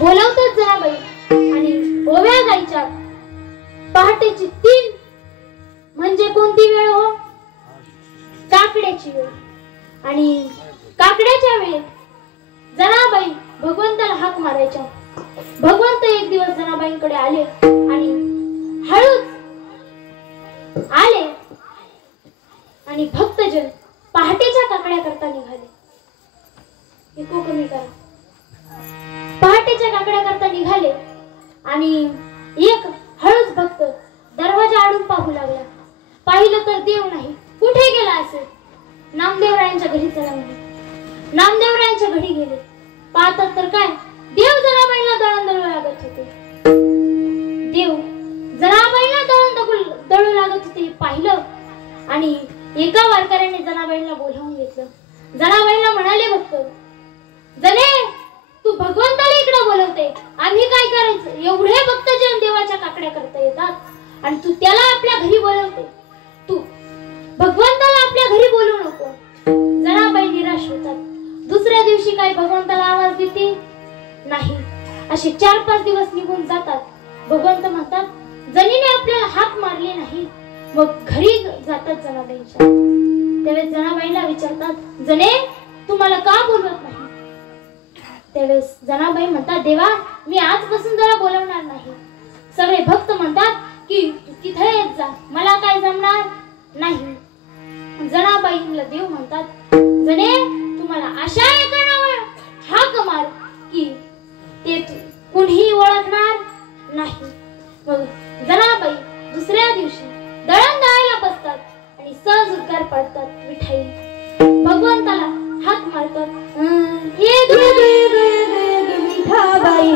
बोलावतात जनाबाई आणि ओव्या गायच्या. पहाटेची 3 म्हणजे कोणती वेळ हो? काकड्याची वेळ. आणि काकड्याच्या वेळेत जनाबाई भगवंताला हाक मारायच्या. भगवंत एक दिवस जनाबाईंकडे आले आणि हळूच आले आणि भक्तजन पहाटेच्या काकड्या करता निघाले. इको कमी करा. पहाटेच्या काकड्या करता निघाले आणि एक हळूच भक्त दरवाजा आडून पाहू लागला. पाहिलं तर देव नाही. कुठे गेला असेल? नामदेवरायांच्या घरी चला म्हणे. नामदेवरायांच्या घरी गेले. पाहतात तर काय, देव जनाबाईला दळण दळू लागत होते. देव जनाबाईला दळू लागत होते पाहिलं आणि एका वारकऱ्याने जनाबाईला बोलावून घेतलं. जनाबाईला म्हणाले भक्त, जने तू भगवंताला इकडे बोलवते, आम्ही काय करायचं? एवढे भक्तजन देवाच्या काकड्या करता येतात आणि तू त्याला आपल्या घरी बोलवते. तू भगवंताला आपल्या घरी बोलवू नको. जनाबाई निराश होतात. दुसऱ्या दिवशी काय भगवंताला आवाज देते नाही. असे 4-5 दिवस निघून जातात. भगवंत म्हणतात जनीने आपल्याला हाक मारले नाही. मग घरी जातात जनाबाईंच्या. त्यावेळेस जनाबाईला विचारतात, जने तू मला का बोलवत नाही? त्यावेळेस जनाबाई म्हणतात, देवा मी आजपासून जरा बोलवणार नाही. सगळे भक्त म्हणतात की तू तिथे येत जा, मला काय जमणार नाही. जनाबाईंना देव म्हणतात, जने तुम्हाला अशा एका नावावर हाक मार की ते कुणीही ओळखणार नाही. मग जनाबाई दुसऱ्या दिवशी दळण दळायला बसतात आणि सहज उद्गार पडतात, विठाई. भगवंताला हाक मारतात, ये विठाबाई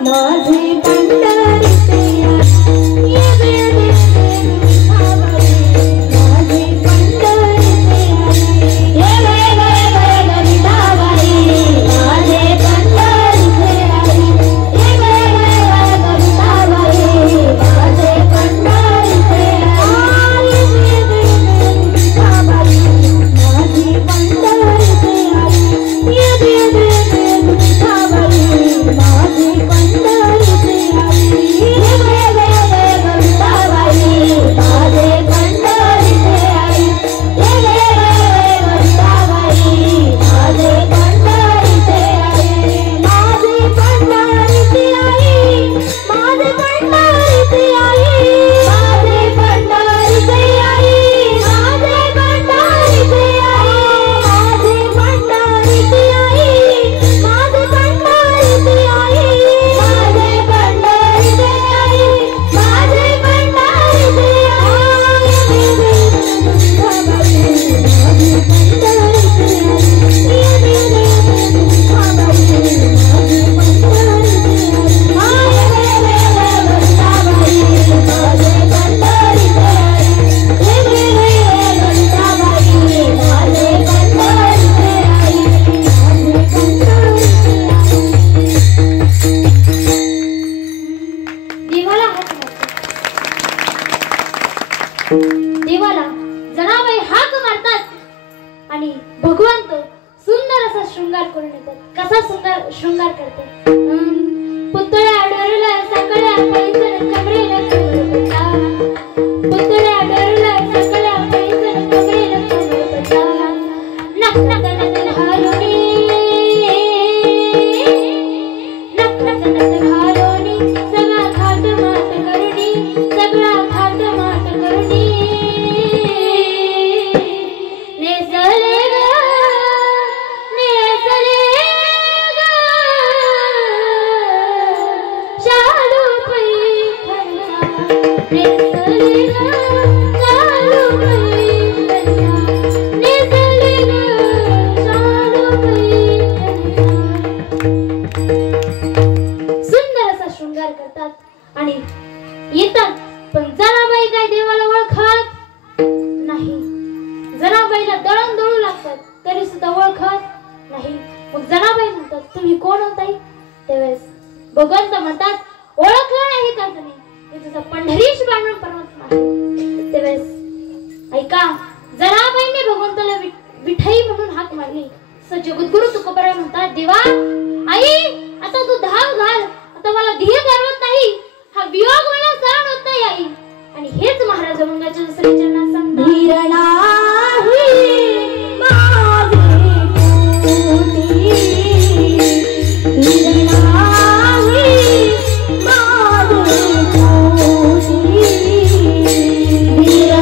माझे पंढरीचे माझे पंढरीचे घालून येतात. कसा सुंदर शृंगार करते. पुतळ्या डोरला सगळ्या पैसन कमरेला कमर पटावा. पुतळ्या डोरला सगळ्या पैसन कमरेला कमर पटावा. नक नक नक घालूनी नक नक नक घालूनी सगळा थाट माट करुणी सगळा थाट माट करुणी नेसले ग नेसले ग शालू पैठणचा नेसले ग शालू पैठणचा नेसले ग शालू पैठणचा. सुंदर असा शृंगार करतात आणि येतात. पण जनाबाई काय देवाला ओळखत नाही. जनाबाईला दळण दळू लागतात तरी सुद्धा ओळखत नाही. मग जनाबाई म्हणतात तुम्ही कोण होताय. त्यावेळेस भगवंत म्हणतात ओळखलं नाही का तुम्ही हे तुझा पंढरीश बांधून परमात्मा आहे. त्यावेळेस ऐका जनाबाईने भगवंताला विठई म्हणून हाक मारली. जगद्गुरु तुकोबराय म्हणतात देवा आई आता तू धाव घाल. आता मला धीर धरवत नाही. हा वियोग मला सहन होत नाही आई. आणि हेच महाराज मंगाच्या दुसऱ्या चरणात सांगतात धीर नाही माझे पोटी धीर नाही माझे पोटी धीर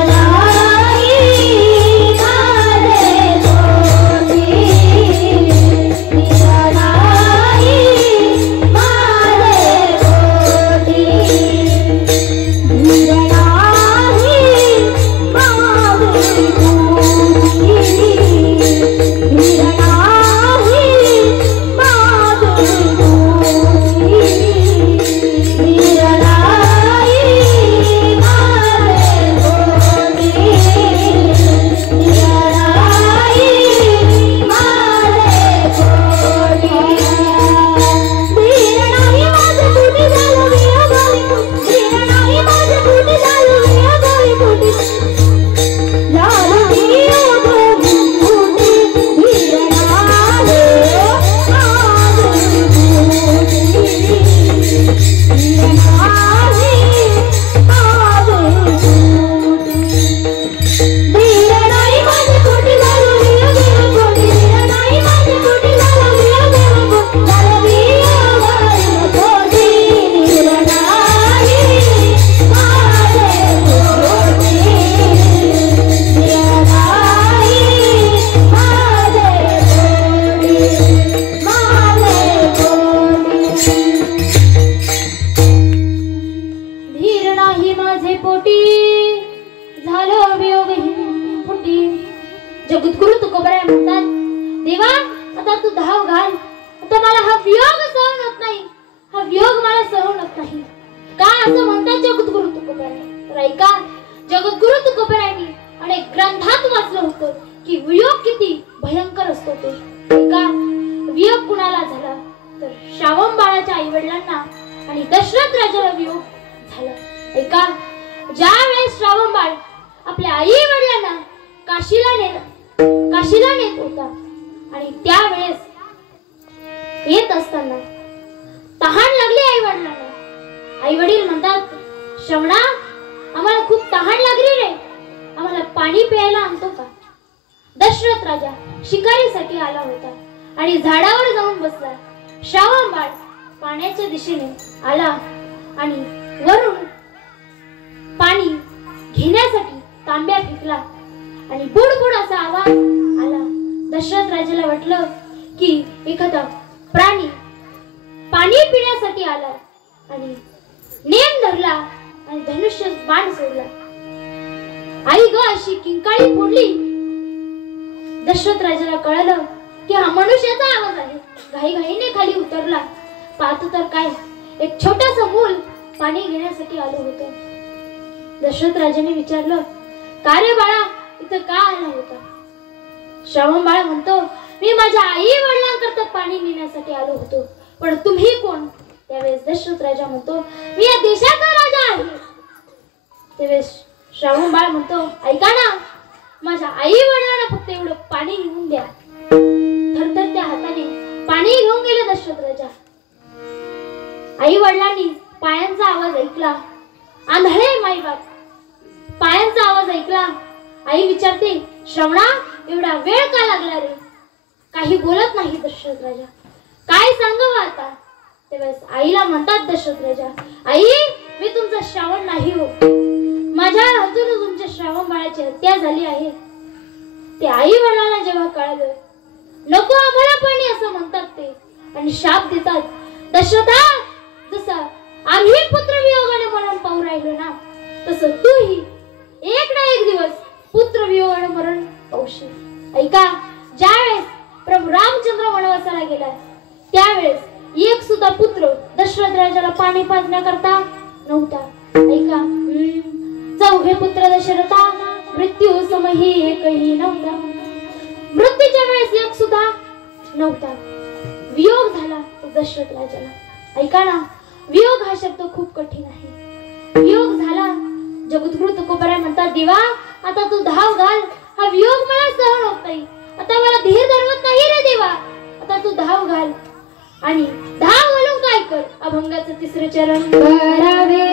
नाही माझे पोटी धीर नाही माझे पोटी धीर जगद्गुरु तुकोबराय म्हणतात देवा आता तू धाव घाल. आता मला हा वियोग सहन होत नाही. हा वियोग मला सहन होत नाही. का असं म्हणतात जगद्गुरु तुकोबराय. तर ऐका जगद्गुरु तुकोबरायांनी अनेक ग्रंथात वाचलं होतं की वियोग किती भयंकर असतो ते. ऐका वियोग कुणाला झाला तर श्रावण बाळाच्या आई वडिलांना आणि दशरथ राजाला वियोग झाला. ऐका ज्या वेळेस श्रावण बाळ आपल्या आई वडिलांना काशीला नेत होता आणि त्यावेळेस येत असताना तहान लागली आई वडिलांना. आई वडील म्हणतात श्रवणा आम्हाला खूप तहान लागली रे. आम्हाला पाणी प्यायला आणतो का. दशरथ राजा शिकारीसाठी आला होता आणि झाडावर जाऊन बसला. श्रावण बाळ पाण्याच्या दिशेने आला आणि वरून पाणी घेण्यासाठी तांब्या फेकला आणि बुडबुड असा आवाज आला. दशरथ राजाला वाटलं की एखादा प्राणी पाणी पिण्यासाठी आला आणि नेम धरला आणि धनुष्य बाण सोडला. आई ग अशी किंकाळी फोडली. दशरथ राजाला कळलं की हा मनुष्याचा आवाज आहे. घाईघाईने खाली उतरला. पाहतो तर काय एक छोटंसं मूल पाणी घेण्यासाठी आलं होतं. दशरथ राजाने विचारलं का रे बाळा इथं का आला होता. श्रावण बाळ म्हणतो मी माझ्या आई वडिलांकरता पाणी नेण्यासाठी आलो होतो. पण तुम्ही कोण. त्यावेळेस दशरथ राजा म्हणतो मी या देशाचा राजा आहे. त्यावेळेस श्रावण बाळ म्हणतो ऐका ना माझ्या आई वडिलांना फक्त एवढं पाणी घेऊन द्या. थरथरत्या हाताने पाणी घेऊन गेले दशरथ राजा. आई वडिलांनी पायांचा आवाज ऐकला. आंधळे माई बाप पायांचा आवाज ऐकला. आई विचारते, श्रवणा एवढा वेळ का लागला रे? काही बोलत नाही दशरथ राजा. काय सांगावं आता? तेव्हाच आईला म्हणतात दशरथ राजा, आई मी तुमचा श्रावण नाही हो. माझ्या हातून तुमच्या श्रावण बाळाची हत्या झाली आहे. ते आई वडिलांना जेव्हा कळलं, नको आम्हाला पाणी असं म्हणतात ते आणि शाप देतात. दशरथा जसं आम्ही पुत्रवियोगाने मरण पाहू राहिलो ना, तसं तूही एक ना एक दिवस पुत्रवियोगाने मरण पावशील. ऐका, ज्यावेळेस प्रभू रामचंद्र वनवासाला गेला त्यावेळेस एक सुद्धा पुत्र दशरथ राजाला पाणी पाजण्याकरता नव्हता. ऐका, चौघे पुत्र दशरथा मृत्यू समही एकही नव्हता. मृत्यूच्या वेळेस एक सुद्धा नव्हता. वियोग झाला दशरथ राजाला. ऐका ना, वियोग हा शब्द खूप कठीण आहे. वियोग झाला. जगद्गुरु तुकोबराय म्हणतात, देवा आता तू धाव घाल, हा वियोग मला सहन होत नाही. आता मला धीर धरवत नाही रे देवा, आता तू धाव घाल. आणि धाव घालून काय कर? अभंगाचं तिसरे चरण. करावे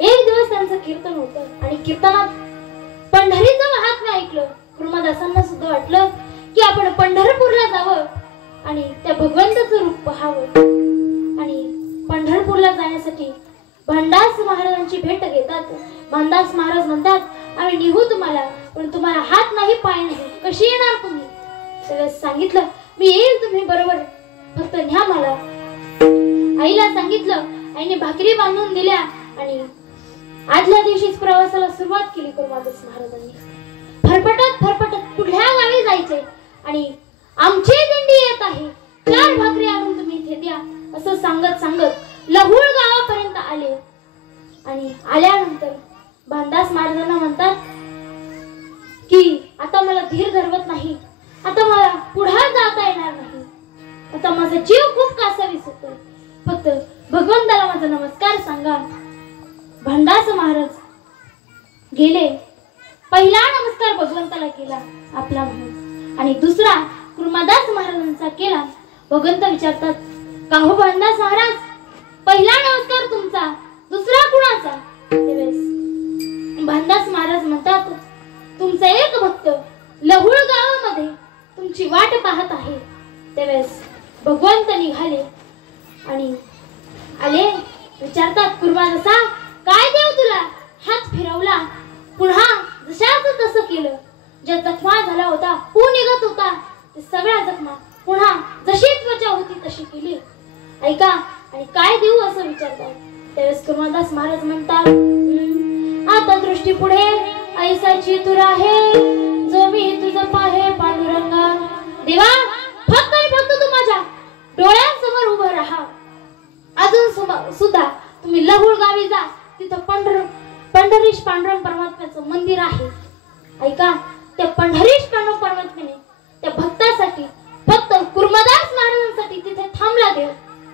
एक दिवस त्यांचं कीर्तन होतं आणि कीर्तनात पंढरीचं महात्म्य ऐकलं. कुर्मादासांना सुद्धा वाटलं की आपण पंढरपूरला जावं आणि त्या भगवंताचं रूप पाहावं. आणि पंढरपूरला जाण्यासाठी भांडास महाराजांची भेट घेतात. भांडास महाराज म्हणतात, आम्ही निघू तुम्हाला, पण तुम्हाला हात नाही पाय नाही, कशी येणार तुम्ही? त्यावेळेस सांगितलं, मी येईल तुम्ही बरोबर, फक्त न्या मला. आईला सांगितलं. आईने भाकरी बांधून दिल्या आणि आदल्या दिवशीच प्रवासाला सुरुवात केली. कुर्मादास महाराजांनी फरफटत कुठल्या गावी जायचे आणि आमची दिंडी येत आहे, 4 भाकरी आणून तुम्ही इथे द्या, असं सांगत लहुळ गावापर्यंत आले. आणि आल्यानंतर भांडास महाराजांना म्हणतात की आता मला धीर धरवत नाही, आता मला पुढे जाता येणार नाही, आता माझा जीव खूप कासावीस होतोय, फक्त भगवंताला माझा नमस्कार सांगा. भांडास महाराज गेले. पहिला नमस्कार भगवंताला केला आपला म्हणून आणि दुसरा कुर्मादास महाराजांचा केला. भगवंत विचारतात, का हो भांडास महाराज, पहिला नमस्कार तुमचा, दुसरा कुणाचा? त्यावेळेस भांडास महाराज म्हणतात, तुमचा एक भक्त लहुळ गावामध्ये तुमची वाट पाहत आहे. त्यावेळेस भगवंत निघाले आणि आले. विचारतात, कुर्मादासा काय देव तुला? हात फिरवला, पुन्हा जशाच तसं केलं. ज्या जखमा झाला होता, पू निघत होता, ते सगळ्या जखमा पुन्हा जशी त्वचा होती तशी केली. ऐका, आणि काय देऊ असं विचारतात. त्यावेळेस कुर्मादास महाराज म्हणतात, आता दृष्टी पुढे ऐसाची तू राहे, जो मी तुझं पाहे पांडुरंगा. देवा, फक्त तू माझ्या डोळ्यांसमोर उभं राहा. अजून सुद्धा तुम्ही लहुळ गावी जा, तिथं पंढरीश पांडुरंग परमात्म्याचं मंदिर आहे. ऐका, त्या पंढरीश पांडुरंग परमात्म्याने त्या भक्तासाठी, फक्त कुर्मादास महाराजांसाठी तिथे थांबला देव.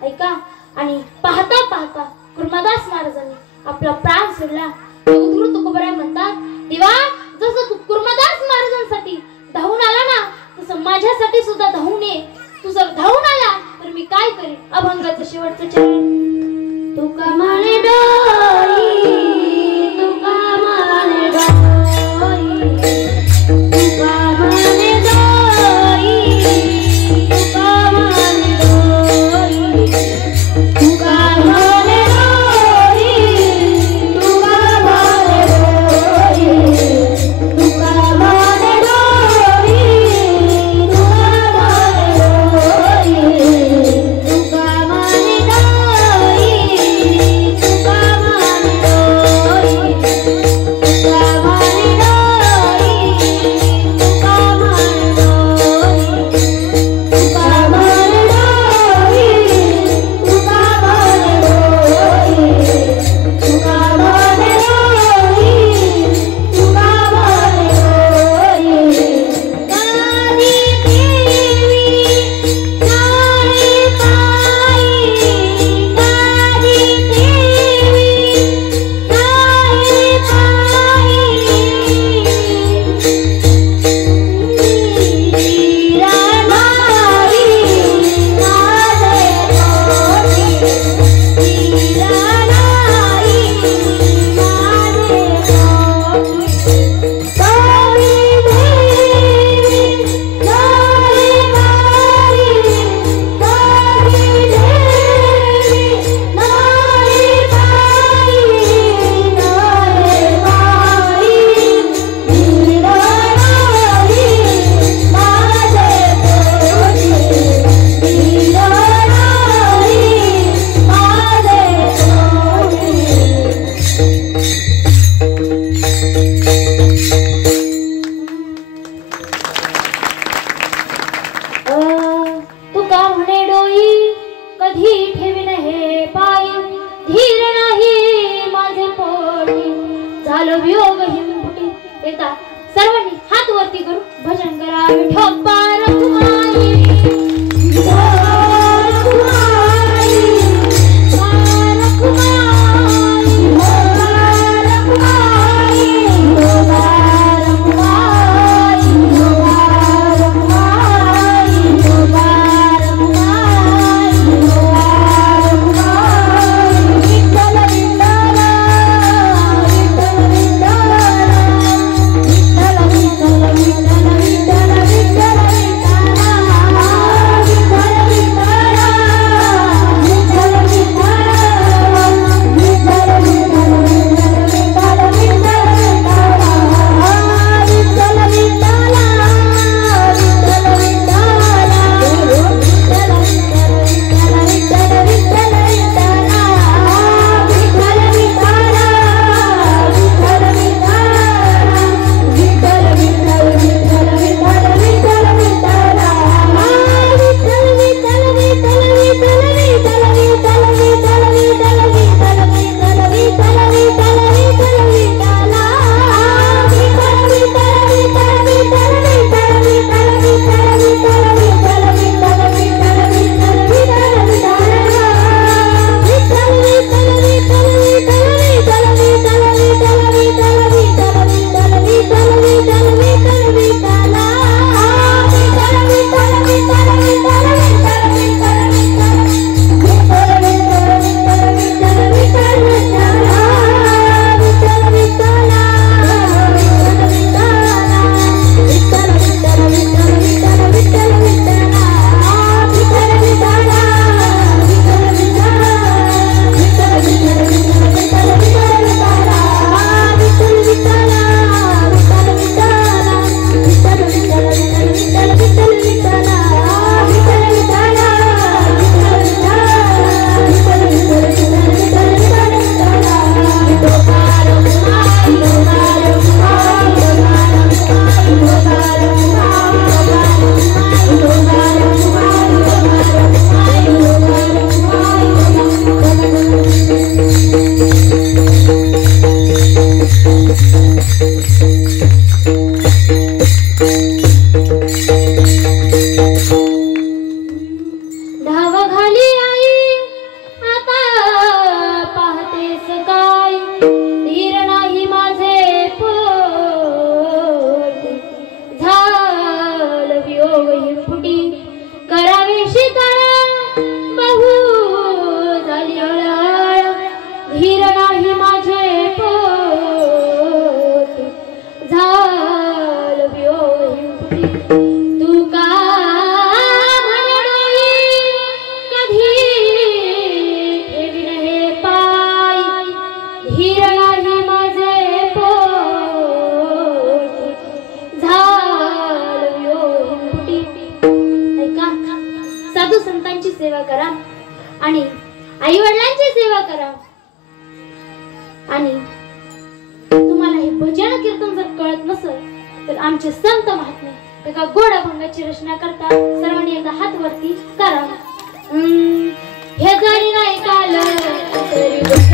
ऐका, आणि पाहता पाहता कुर्मादास महाराजांनी आपला प्राण सोडला. उद्धृत तुकोबराय म्हणतात, देवा, जसं तू कुर्मादास महाराजांसाठी धावून आला ना, तसं माझ्यासाठी सुद्धा धावून ये. तू जर धावून आला तर मी काय करेन? अभंगाचं शेवटचं चरण. तुका माने डोई, तुका माने डोई, तुका माने डोई, तुका माने डोई, तुका माने डोई, तुका माने डोई, तुका माने डोई, तुका माने डोई, तुका माने सेवा करा आणि आई वडिलांची सेवा करा। आणि तुम्हाला हे भजन कीर्तन जर कळत नसेल तर आमचे संत महात्मे एका गोड अभंगाची रचना करता। सर्वांनी एकदा हात वरती करा। हे जरी नाही काल तरी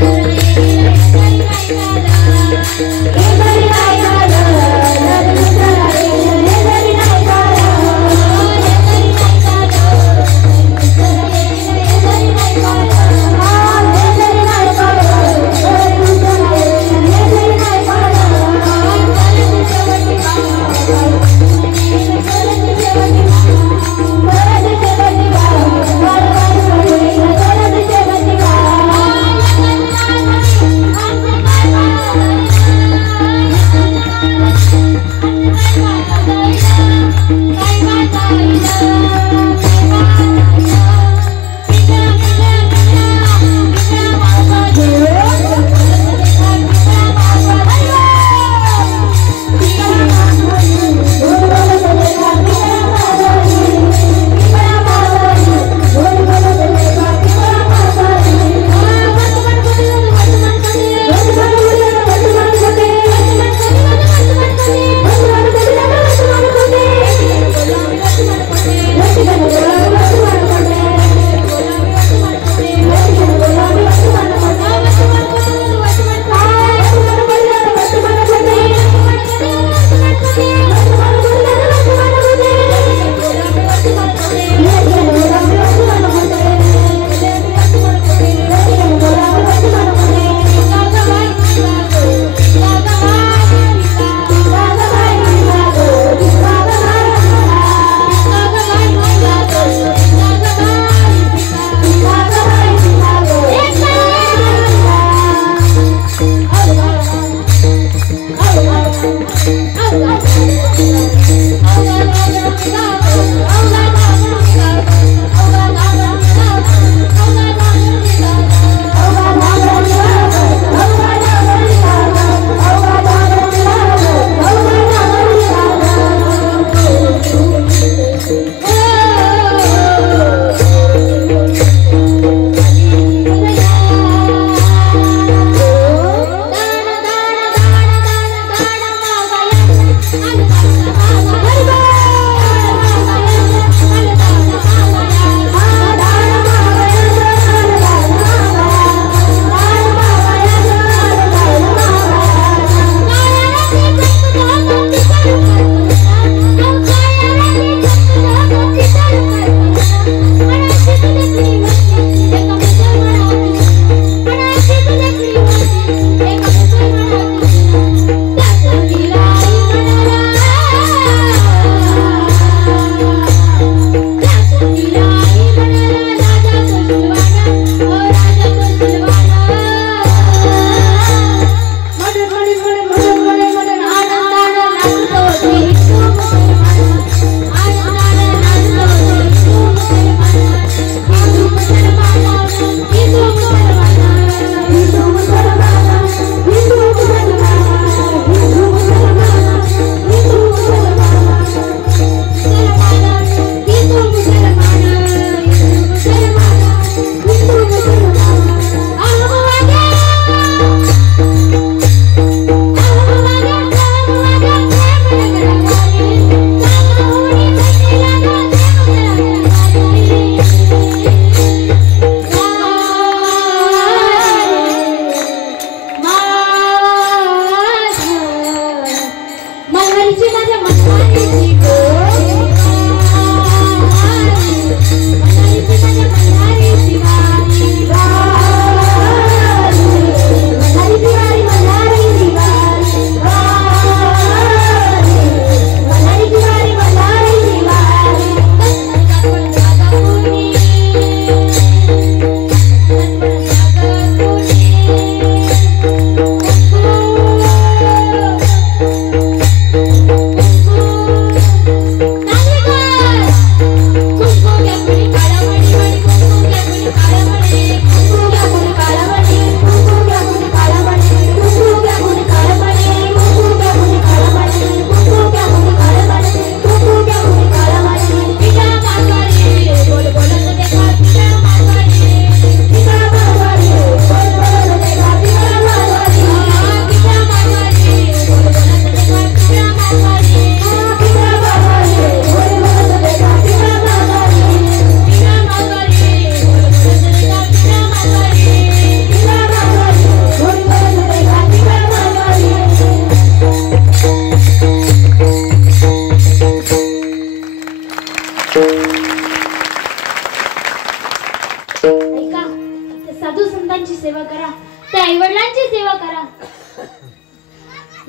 साधू संतांची सेवा करा, त्या आईवडिलांची सेवा करा.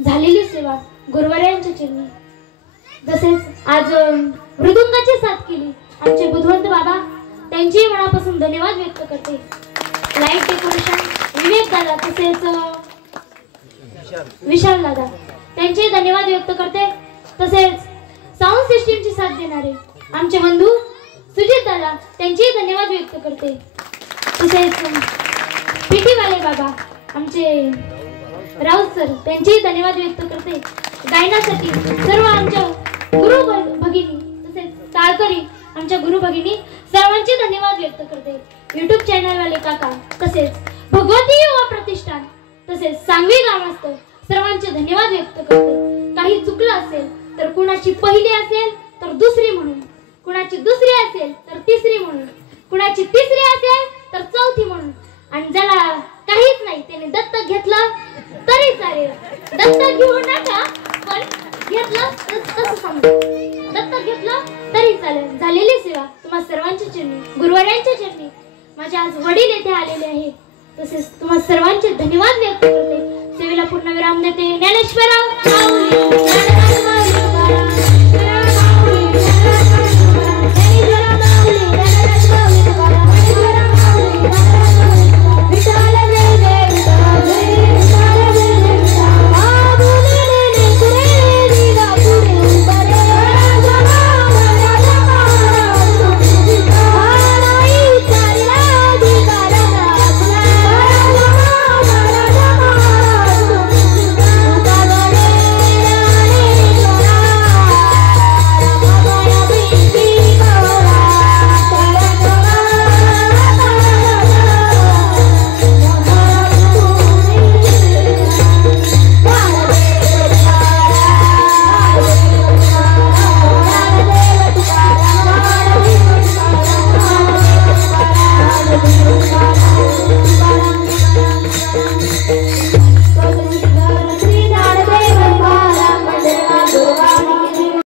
झालेली सेवा गुरुवर्यांच्या चरणी. तसेच आज मृदुंगाची साथ केली आमचे बुधवंत बाबा, त्यांची मनापासून धन्यवाद व्यक्त करते. लाईट डेकोरेशन विवेक दादा तसेच विशाल दादा, त्यांचे धन्यवाद व्यक्त करते. तसेच साऊंड सिस्टीमची साथ देणारे आमचे बंधू सुजित दादा, त्यांचे धन्यवाद व्यक्त करते. तसेच पीटी वाले बाबा आमचे राऊत सर, त्यांचे धन्यवाद व्यक्त करते. गायनासाठी सर्व आमच्या गुरु भगिनी तसेच ताळकरी आमच्या गुरु भगिनी सर्वांचे धन्यवाद व्यक्त करते. युट्यूब चॅनल वाले काका तसेच भगवती युवा प्रतिष्ठान तसेच सांगवी ग्रामस्थ सर्वांचे धन्यवाद व्यक्त करते. काही चुकलं असेल तर कुणाची पहिली असेल तर दुसरी म्हणून, कुणाची दुसरी असेल तर तिसरी म्हणून, कुणाची तिसरी असेल तर चौथी म्हणून, आणि ज्याला काहीच नाही त्याने दत्तक घेतलं तरी चालेल. दत्तक घेऊ नका, पण घेतलं तसं समजा, दत्तक घेतलं तरी चालेल. झालेली सेवा तुम्हा सर्वांच्या चरणी, गुरुवर्यांच्या चरणी. माझे आज वडील येथे आलेले आहेत, तसेच तुम्हा सर्वांचे धन्यवाद व्यक्त करते. सेवेला पूर्ण विराम देते. ज्ञानेश्वराव Thank you.